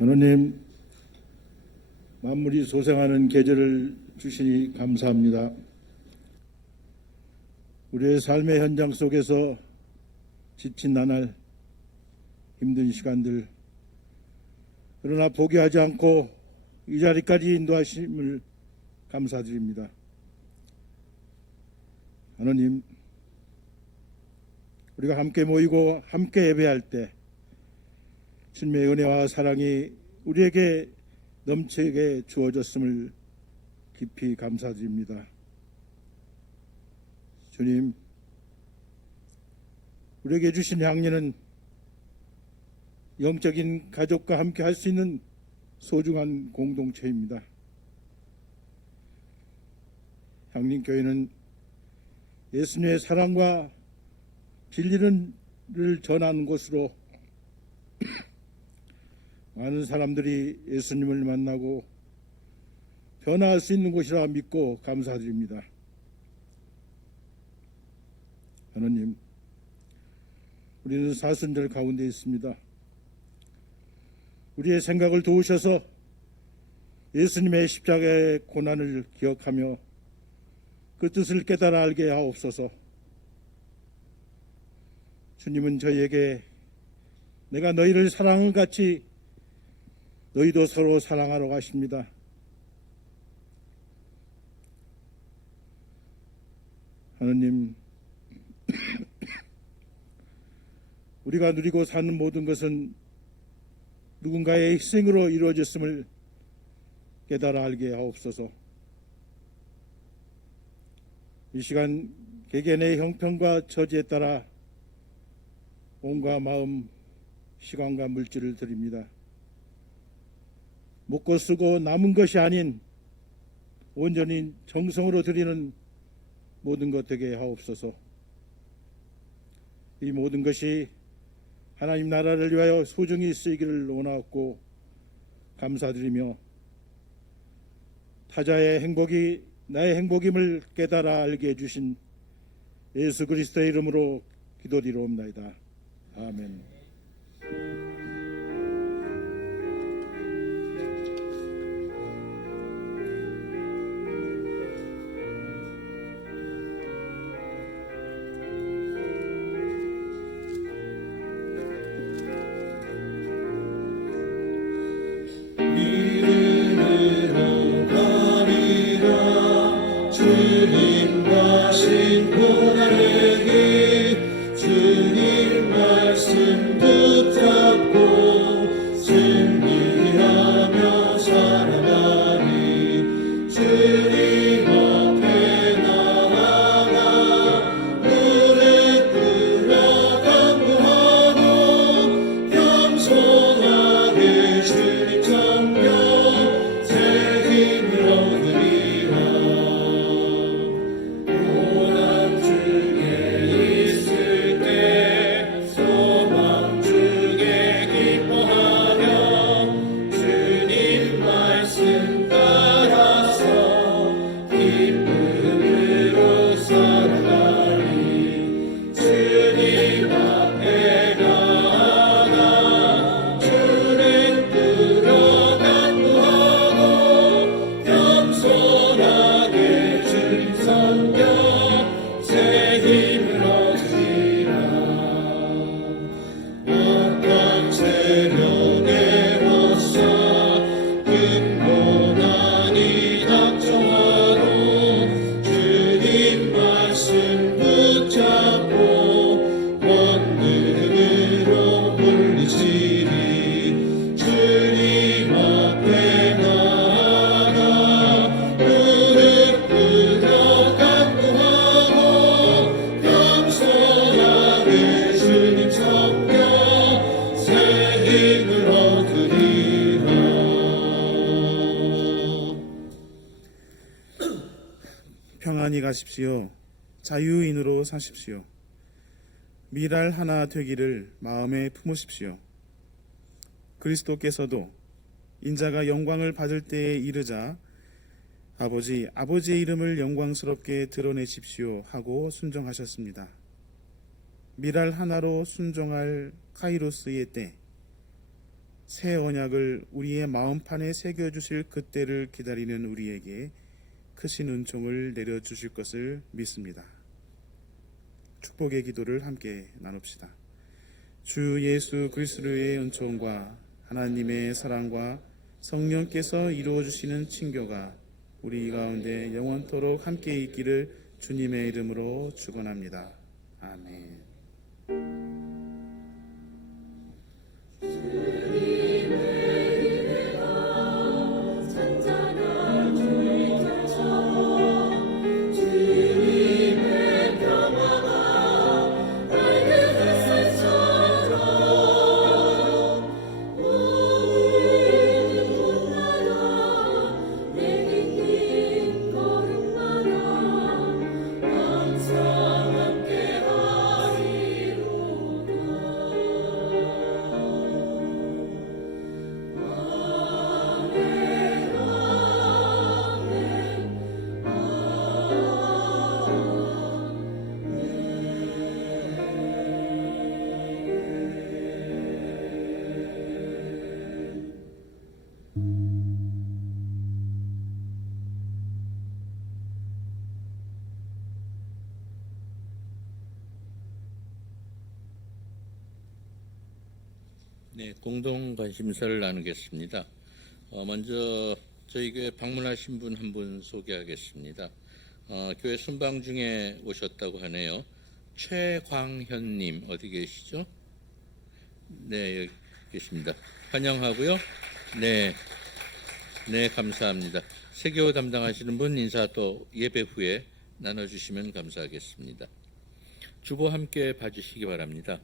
하나님, 만물이 소생하는 계절을 주시니 감사합니다. 우리의 삶의 현장 속에서 지친 나날, 힘든 시간들, 그러나 포기하지 않고 이 자리까지 인도하심을 감사드립니다. 하나님, 우리가 함께 모이고 함께 예배할 때 주님의 은혜와 사랑이 우리에게 넘치게 주어졌음을 깊이 감사드립니다. 주님, 우리에게 주신 향리는 영적인 가족과 함께 할 수 있는 소중한 공동체입니다. 향림교회는 예수님의 사랑과 진리를 전하는 곳으로 많은 사람들이 예수님을 만나고 변화할 수 있는 곳이라 믿고 감사드립니다. 하나님, 우리는 사순절 가운데 있습니다. 우리의 생각을 도우셔서 예수님의 십자가의 고난을 기억하며 그 뜻을 깨달아 알게 하옵소서. 주님은 저희에게 내가 너희를 사랑한 같이 너희도 서로 사랑하러 가십니다. 하나님, 우리가 누리고 사는 모든 것은 누군가의 희생으로 이루어졌음을 깨달아 알게 하옵소서. 이 시간 개개인의 형편과 처지에 따라 몸과 마음, 시간과 물질을 드립니다. 먹고 쓰고 남은 것이 아닌 온전히 정성으로 드리는 모든 것 되게 하옵소서. 이 모든 것이 하나님 나라를 위하여 소중히 쓰이기를 원하옵고 감사드리며 타자의 행복이 나의 행복임을 깨달아 알게 해주신 예수 그리스도의 이름으로 기도드리옵나이다. 아멘. 믿음으로 가리라. 주님 가신 고난의 길, 주님 말씀 붙잡고 승리하며 살아가리. 주님 앞에 나아가 무릎 꿇어 간구하고 겸손하게 주님 섬겨 새 힘을 얻으리라. 고난 중에 있을 때 소망 중에 기뻐하며 주님 말씀 따라서 기쁨으로 살아가리. 주님 앞에 나아가 주를 꿇어 간구하고 겸손하게 주님 섬겨 새 힘을 얻으리라. 어떤 세력에 벗어 큰 고난이 닥쳐와도 주님 말씀 붙잡고 권능으로 물리치리. 주님 앞에 나아가 무릎 꿇어 간구하고 겸손하게 주님 섬겨 새 힘을 얻으리라. 평안히 가십시오. 자유인으로 사십시오. 미랄 하나 되기를 마음에 품으십시오. 그리스도께서도 인자가 영광을 받을 때에 이르자 아버지의 이름을 영광스럽게 드러내십시오 하고 순종하셨습니다. 미랄 하나로 순종할 카이로스의 때, 새 언약을 우리의 마음판에 새겨주실 그때를 기다리는 우리에게 크신 은총을 내려주실 것을 믿습니다. 축복의 기도를 함께 나눕시다. 주 예수 그리스도의 은총과 하나님의 사랑과 성령께서 이루어주시는 친교가 우리 가운데 영원토록 함께 있기를 주님의 이름으로 축원합니다. 아멘. 네, 공동 관심사를 나누겠습니다. 먼저 저희 교회 방문하신 분 한 분 소개하겠습니다. 교회 순방 중에 오셨다고 하네요. 최광현님 어디 계시죠? 네, 여기 계십니다. 환영하고요. 네, 감사합니다. 세교 담당하시는 분 인사 또 예배 후에 나눠주시면 감사하겠습니다. 주보 함께 봐주시기 바랍니다.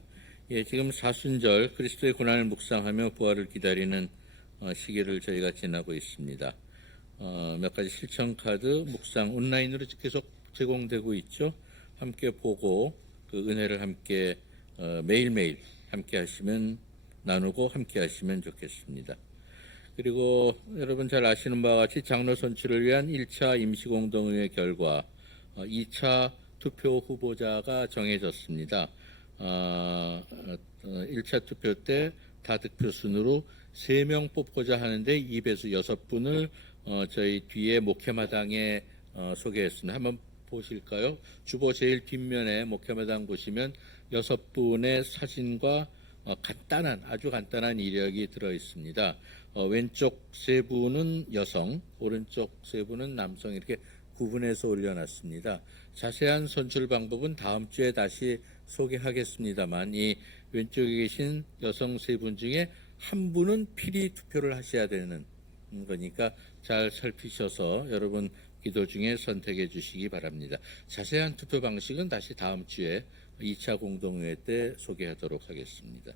예, 지금 사순절 그리스도의 고난을 묵상하며 부활을 기다리는 시기를 저희가 지나고 있습니다. 몇 가지 실천 카드 묵상 온라인으로 계속 제공되고 있죠. 함께 보고 그 은혜를 함께 매일매일 함께 하시면 나누고 함께 하시면 좋겠습니다. 그리고 여러분 잘 아시는 바와 같이 장로 선출을 위한 1차 임시공동의회 결과 2차 투표 후보자가 정해졌습니다. 1차 투표 때 다득표 순으로 3명 뽑고자 하는데 2배수 6분을 저희 뒤에 목회마당에 소개했습니다. 한번 보실까요? 주보 제일 뒷면에 목회마당 보시면 6분의 사진과 아주 간단한 이력이 들어 있습니다. 왼쪽 3분은 여성, 오른쪽 3분은 남성 이렇게 구분해서 올려놨습니다. 자세한 선출 방법은 다음 주에 다시 소개하겠습니다만 이 왼쪽에 계신 여성 3분 중에 한 분은 필히 투표를 하셔야 되는 거니까 잘 살피셔서 여러분 기도 중에 선택해 주시기 바랍니다. 자세한 투표 방식은 다시 다음 주에 2차 공동회의 때 소개하도록 하겠습니다.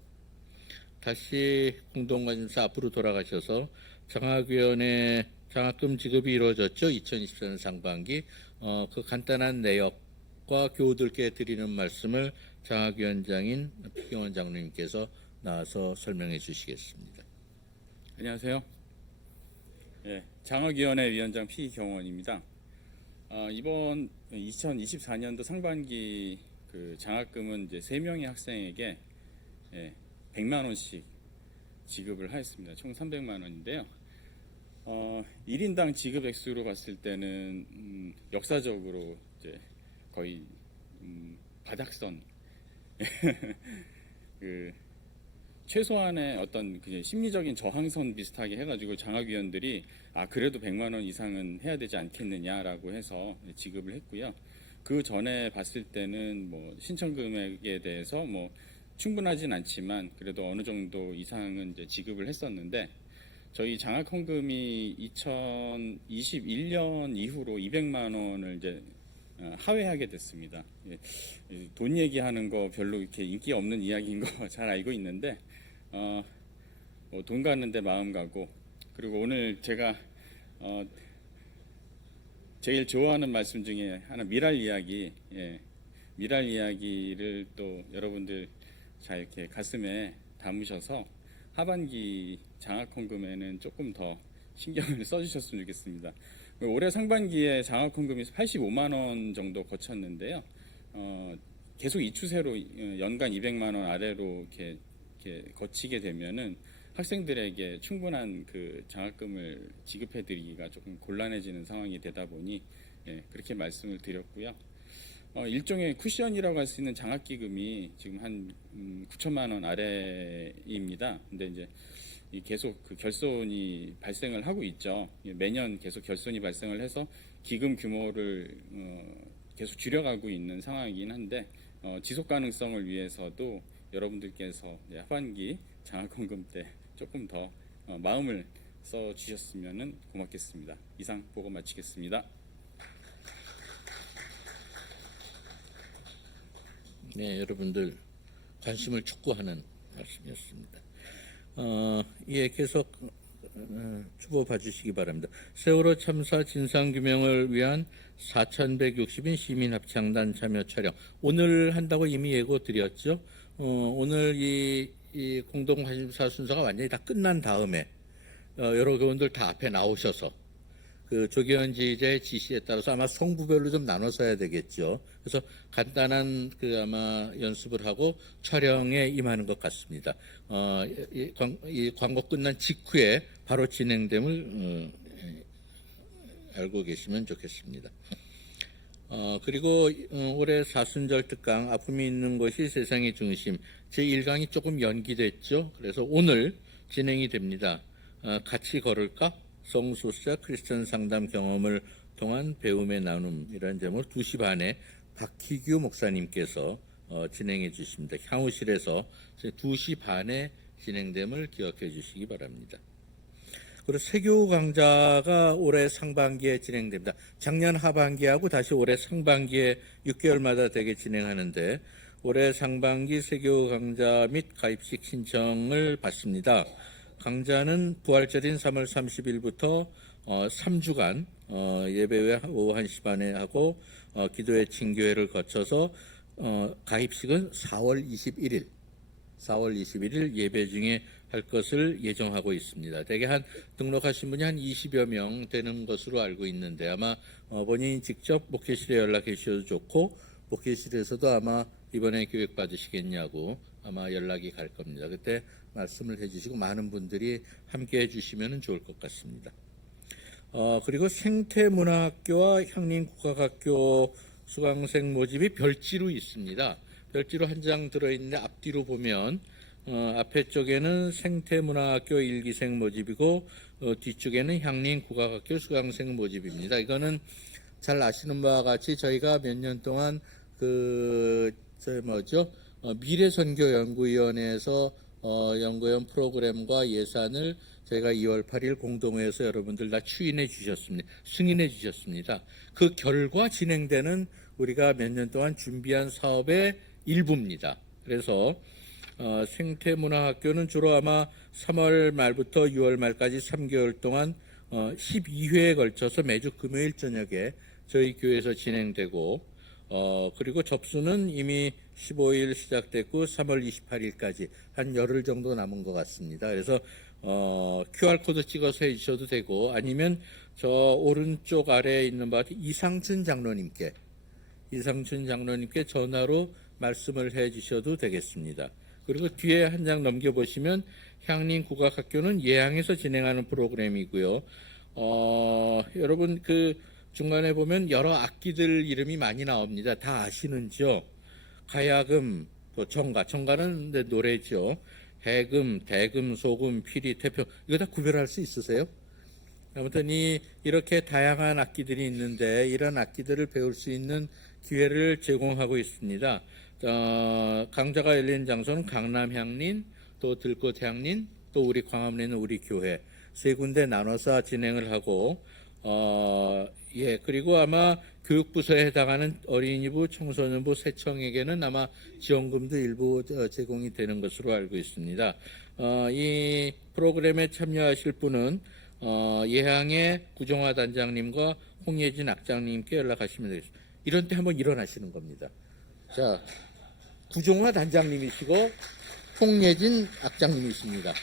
다시 공동관심사 앞으로 돌아가셔서 장학위원회 장학금 지급이 이루어졌죠. 2024년 상반기 그 간단한 내역과 교우들께 드리는 말씀을 장학위원장인 피경원 장로님께서 나와서 설명해 주시겠습니다. 안녕하세요. 예, 장학위원회 위원장 피경원입니다. 이번 2024년도 상반기 그 장학금은 이제 3명의 학생에게 100만 원씩 지급을 하였습니다. 총 300만 원인데요. 1인당 지급 액수로 봤을 때는 역사적으로 이제 거의 바닥선 그 최소한의 어떤 그 심리적인 저항선 비슷하게 해가지고 장학위원들이 그래도 100만 원 이상은 해야 되지 않겠느냐라고 해서 지급을 했고요. 그 전에 봤을 때는 뭐 신청 금액에 대해서 뭐 충분하진 않지만 그래도 어느 정도 이상은 이제 지급을 했었는데 저희 장학 헌금이 2021년 이후로 200만 원을 이제 하회하게 됐습니다. 돈 얘기하는 거 별로 이렇게 인기 없는 이야기인 거 잘 알고 있는데 돈 가는데 마음 가고 그리고 오늘 제가 제일 좋아하는 말씀 중에 하나 미랄 이야기 미랄 이야기를 또 여러분들 잘 이렇게 가슴에 담으셔서 하반기 장학 헌금에는 조금 더 신경을 써주셨으면 좋겠습니다. 올해 상반기에 장학 헌금이 85만 원 정도 거쳤는데요. 계속 이 추세로 연간 200만 원 아래로 이렇게 거치게 되면은 학생들에게 충분한 그 장학금을 지급해드리기가 조금 곤란해지는 상황이 되다 보니 그렇게 말씀을 드렸고요. 일종의 쿠션이라고 할 수 있는 장학기금이 지금 한 9천만 원 아래입니다. 근데 이제 계속 그 결손이 발생을 하고 있죠. 매년 계속 결손이 발생을 해서 기금 규모를 계속 줄여가고 있는 상황이긴 한데 지속 가능성을 위해서도 여러분들께서 하반기 장학금금 때 조금 더 마음을 써 주셨으면 고맙겠습니다. 이상 보고 마치겠습니다. 네, 여러분들 관심을 촉구하는 말씀이었습니다. 예, 계속 주보 봐주시기 바랍니다. 세월호 참사 진상규명을 위한 4,160인 시민합창단 참여 촬영. 오늘 한다고 이미 예고 드렸죠. 오늘 이 공동관심사 순서가 완전히 다 끝난 다음에 여러 교원들 다 앞에 나오셔서 그 조기현 지휘자의 지시에 따라서 아마 성부별로 좀 나눠서 해야 되겠죠. 그래서 간단한 그 아마 연습을 하고 촬영에 임하는 것 같습니다. 이 광고 끝난 직후에 바로 진행됨을 알고 계시면 좋겠습니다. 그리고 올해 사순절 특강 아픔이 있는 것이 세상의 중심 제1강이 조금 연기됐죠. 그래서 오늘 진행이 됩니다. 같이 걸을까? 성소수자 크리스천 상담 경험을 통한 배움의 나눔이라는 제목으로 2시 반에 박희규 목사님께서 진행해 주십니다. 향후실에서 2시 반에 진행됨을 기억해 주시기 바랍니다. 그리고 세교 강좌가 올해 상반기에 진행됩니다. 작년 하반기하고 다시 올해 상반기에 6개월마다 되게 진행하는데 올해 상반기 세교 강좌 및 가입식 신청을 받습니다. 강좌는 부활절인 3월 30일부터 3주간 예배 후에 오후 1시 반에 하고 기도회 친교회를 거쳐서 가입식은 4월 21일 예배 중에 할 것을 예정하고 있습니다. 대개 등록하신 분이 한 20여 명 되는 것으로 알고 있는데 아마 본인이 직접 목회실에 연락해 주셔도 좋고 목회실에서도 아마 이번에 교육 받으시겠냐고 아마 연락이 갈 겁니다. 그때 말씀을 해주시고 많은 분들이 함께 해주시면 좋을 것 같습니다. 그리고 생태문화학교와 향림국악학교 수강생 모집이 별지로 있습니다. 별지로 한 장 들어있는데 앞뒤로 보면 앞에 쪽에는 생태문화학교 1기생 모집이고 뒤쪽에는 향림국악학교 수강생 모집입니다. 이거는 잘 아시는 바와 같이 저희가 몇 년 동안 미래선교연구위원회에서 연구원 프로그램과 예산을 저희가 2월 8일 공동회에서 여러분들 다 추인해 주셨습니다. 승인해 주셨습니다. 그 결과 진행되는 우리가 몇 년 동안 준비한 사업의 일부입니다. 그래서 생태문화학교는 주로 아마 3월 말부터 6월 말까지 3개월 동안 12회에 걸쳐서 매주 금요일 저녁에 저희 교회에서 진행되고 그리고 접수는 이미 15일 시작됐고 3월 28일까지 한 열흘 정도 남은 것 같습니다. 그래서 QR코드 찍어서 해주셔도 되고 아니면 저 오른쪽 아래에 있는 바 이상춘 장로님께 전화로 말씀을 해주셔도 되겠습니다. 그리고 뒤에 한 장 넘겨보시면 향림국악학교는 예항에서 진행하는 프로그램이고요. 여러분 중간에 보면 여러 악기들 이름이 많이 나옵니다. 다 아시는지요? 가야금, 또 정가는 노래죠. 해금, 대금, 소금, 피리, 태평 이거 다 구별할 수 있으세요? 아무튼 이렇게 다양한 악기들이 있는데 이런 악기들을 배울 수 있는 기회를 제공하고 있습니다. 강좌가 열리는 장소는 강남 향린, 또 들꽃 향린, 또 우리 광화문에 있는 우리 교회 세 군데 나눠서 진행을 하고 그리고 아마 교육부서에 해당하는 어린이부, 청소년부, 세청에게는 아마 지원금도 일부 제공이 되는 것으로 알고 있습니다. 이 프로그램에 참여하실 분은 예항의 구정화 단장님과 홍예진 악장님께 연락하시면 되겠습니다. 이런 때 한번 일어나시는 겁니다. 자, 구정화 단장님이시고 홍예진 악장님이십니다.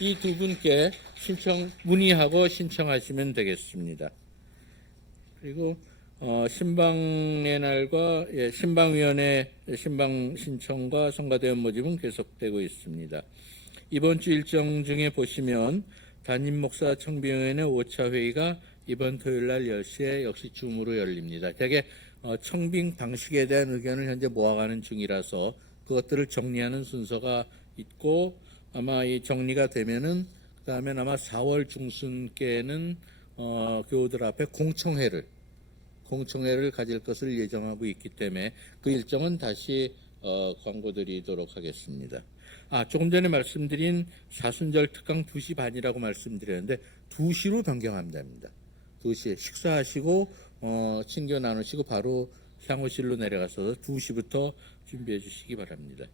이 두 분께 문의하고 신청하시면 되겠습니다. 그리고 신방의 날과 신방위원회 신방 신청과 성가대원 모집은 계속되고 있습니다. 이번 주 일정 중에 보시면 담임 목사 청빙위원회 5차 회의가 이번 토요일 날 10시에 역시 줌으로 열립니다. 대개 청빙 방식에 대한 의견을 현재 모아가는 중이라서 그것들을 정리하는 순서가 있고, 아마 이 정리가 되면은 그다음에 아마 4월 중순께는 교우들 앞에 공청회를 가질 것을 예정하고 있기 때문에 그 일정은 다시 광고드리도록 하겠습니다. 조금 전에 말씀드린 사순절 특강 2시 반이라고 말씀드렸는데 2시로 변경하면 됩니다. 2시에 식사하시고 친교 나누시고 바로 향호실로 내려가서 2시부터 준비해 주시기 바랍니다.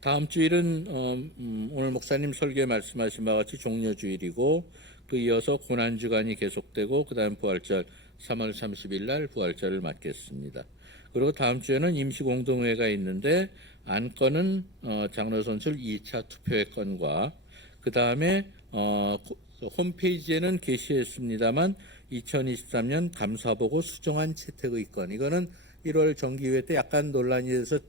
다음 주일은 오늘 목사님 설교에 말씀하신 바와 같이 종료주일이고, 그 이어서 고난주간이 계속되고, 그 다음 부활절 3월 30일 날 부활절을 맞겠습니다. 그리고 다음 주에는 임시공동회가 있는데 안건은 장로선출 2차 투표의 건과, 그 다음에 홈페이지에는 게시했습니다만 2023년 감사보고 수정안 채택의 건, 이거는 1월 정기회 때 약간 논란이 돼서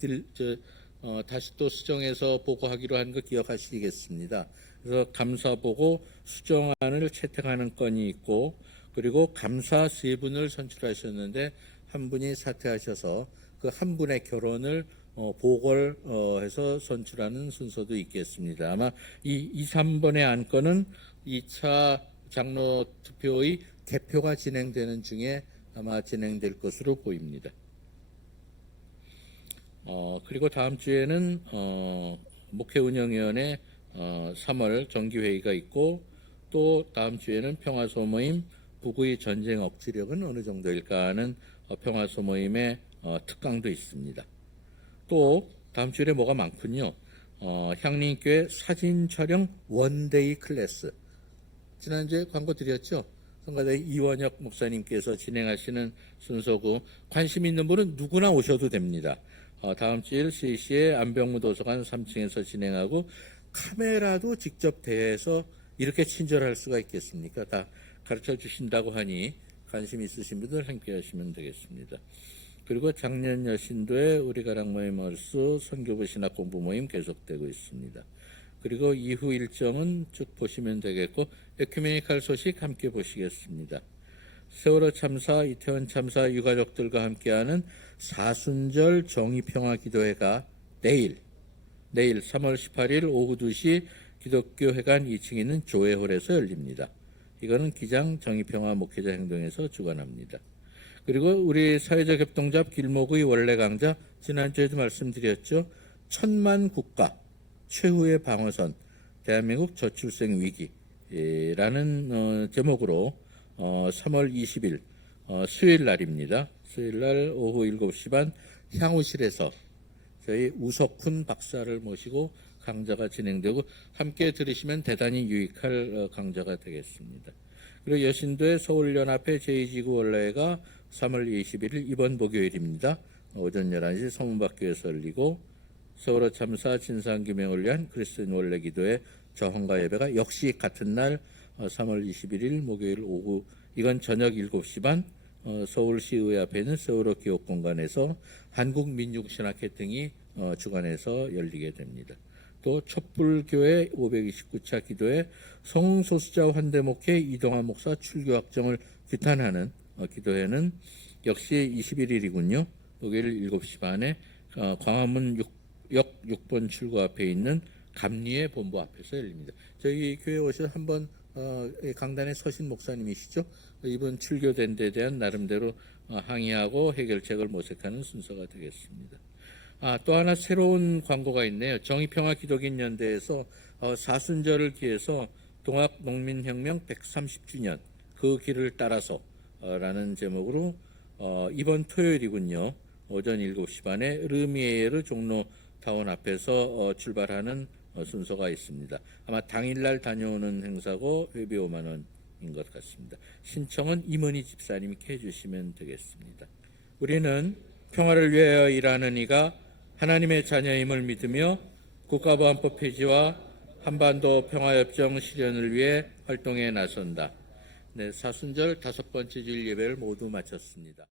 다시 또 수정해서 보고하기로 한 거 기억하시겠습니다. 그래서 감사보고 수정안을 채택하는 건이 있고, 그리고 감사 3분을 선출하셨는데 한 분이 사퇴하셔서 그 한 분의 결혼을 보궐해서 선출하는 순서도 있겠습니다. 아마 이 3번의 안건은 2차 장로 투표의 개표가 진행되는 중에 아마 진행될 것으로 보입니다. 그리고 다음 주에는 목회운영위원회 3월 정기회의가 있고, 또 다음 주에는 평화소모임 북의 전쟁 억지력은 어느 정도일까 하는 평화소모임의 특강도 있습니다. 또 다음 주에 뭐가 많군요. 향림교회 사진 촬영 원데이 클래스, 지난주에 광고 드렸죠. 성가대 이원혁 목사님께서 진행하시는 순서고, 관심 있는 분은 누구나 오셔도 됩니다. 다음 주일 3시에 안병무 도서관 3층에서 진행하고, 카메라도 직접 대해서 이렇게 친절할 수가 있겠습니까? 다 가르쳐 주신다고 하니 관심 있으신 분들 함께 하시면 되겠습니다. 그리고 작년 여신도에 우리 가락 모임 얼수 선교부 신학 공부 모임 계속되고 있습니다. 그리고 이후 일정은 쭉 보시면 되겠고, 에큐메니칼 소식 함께 보시겠습니다. 세월호 참사, 이태원 참사 유가족들과 함께하는 사순절 정의평화기도회가 내일 3월 18일 오후 2시 기독교회관 2층에 있는 조회홀에서 열립니다. 이거는 기장 정의평화 목회자 행동에서 주관합니다. 그리고 우리 사회적 협동조합 길목의 원래 강좌, 지난주에도 말씀드렸죠. 1000만 국가 최후의 방어선, 대한민국 저출생 위기라는 제목으로 3월 20일 수요일 날입니다. 수요일 날 오후 7시 반 향후실에서 저희 우석훈 박사를 모시고 강좌가 진행되고, 함께 들으시면 대단히 유익할 강좌가 되겠습니다. 그리고 여신도의 서울연합회 제2지구 원래회가 3월 21일 이번 목요일입니다. 오전 11시 서문박교에서 열리고, 세월호 참사 진상규명을 위한 그리스도인 원래기도회 저헌가 예배가 역시 같은 날 3월 21일 목요일 오후, 이건 저녁 7시 반 서울시의회 앞에 있는 세월호 기억공간에서 한국민중신학회 등이 주관해서 열리게 됩니다. 또 촛불교회 529차 기도회 성소수자 환대목회 이동환 목사 출교 확정을 규탄하는 기도회는 역시 21일이군요. 목요일 7시 반에 광화문 역 6번 출구 앞에 있는 감리회 본부 앞에서 열립니다. 저희 교회 오셔서 한번 강단에 서신 목사님이시죠. 이번 출교된 데 대한 나름대로 항의하고 해결책을 모색하는 순서가 되겠습니다. 또 하나 새로운 광고가 있네요. 정의평화기독인연대에서 사순절을 기해서 동학농민혁명 130주년 그 길을 따라서 라는 제목으로 이번 토요일이군요. 오전 7시 반에 르미에르 종로타운 앞에서 출발하는 순서가 있습니다. 아마 당일날 다녀오는 행사고 회비 5만 원인 것 같습니다. 신청은 이문희 집사님이 해주시면 되겠습니다. 우리는 평화를 위하여 일하는 이가 하나님의 자녀임을 믿으며 국가보안법 폐지와 한반도 평화협정 실현을 위해 활동에 나선다. 네, 사순절 5번째 주일 예배를 모두 마쳤습니다.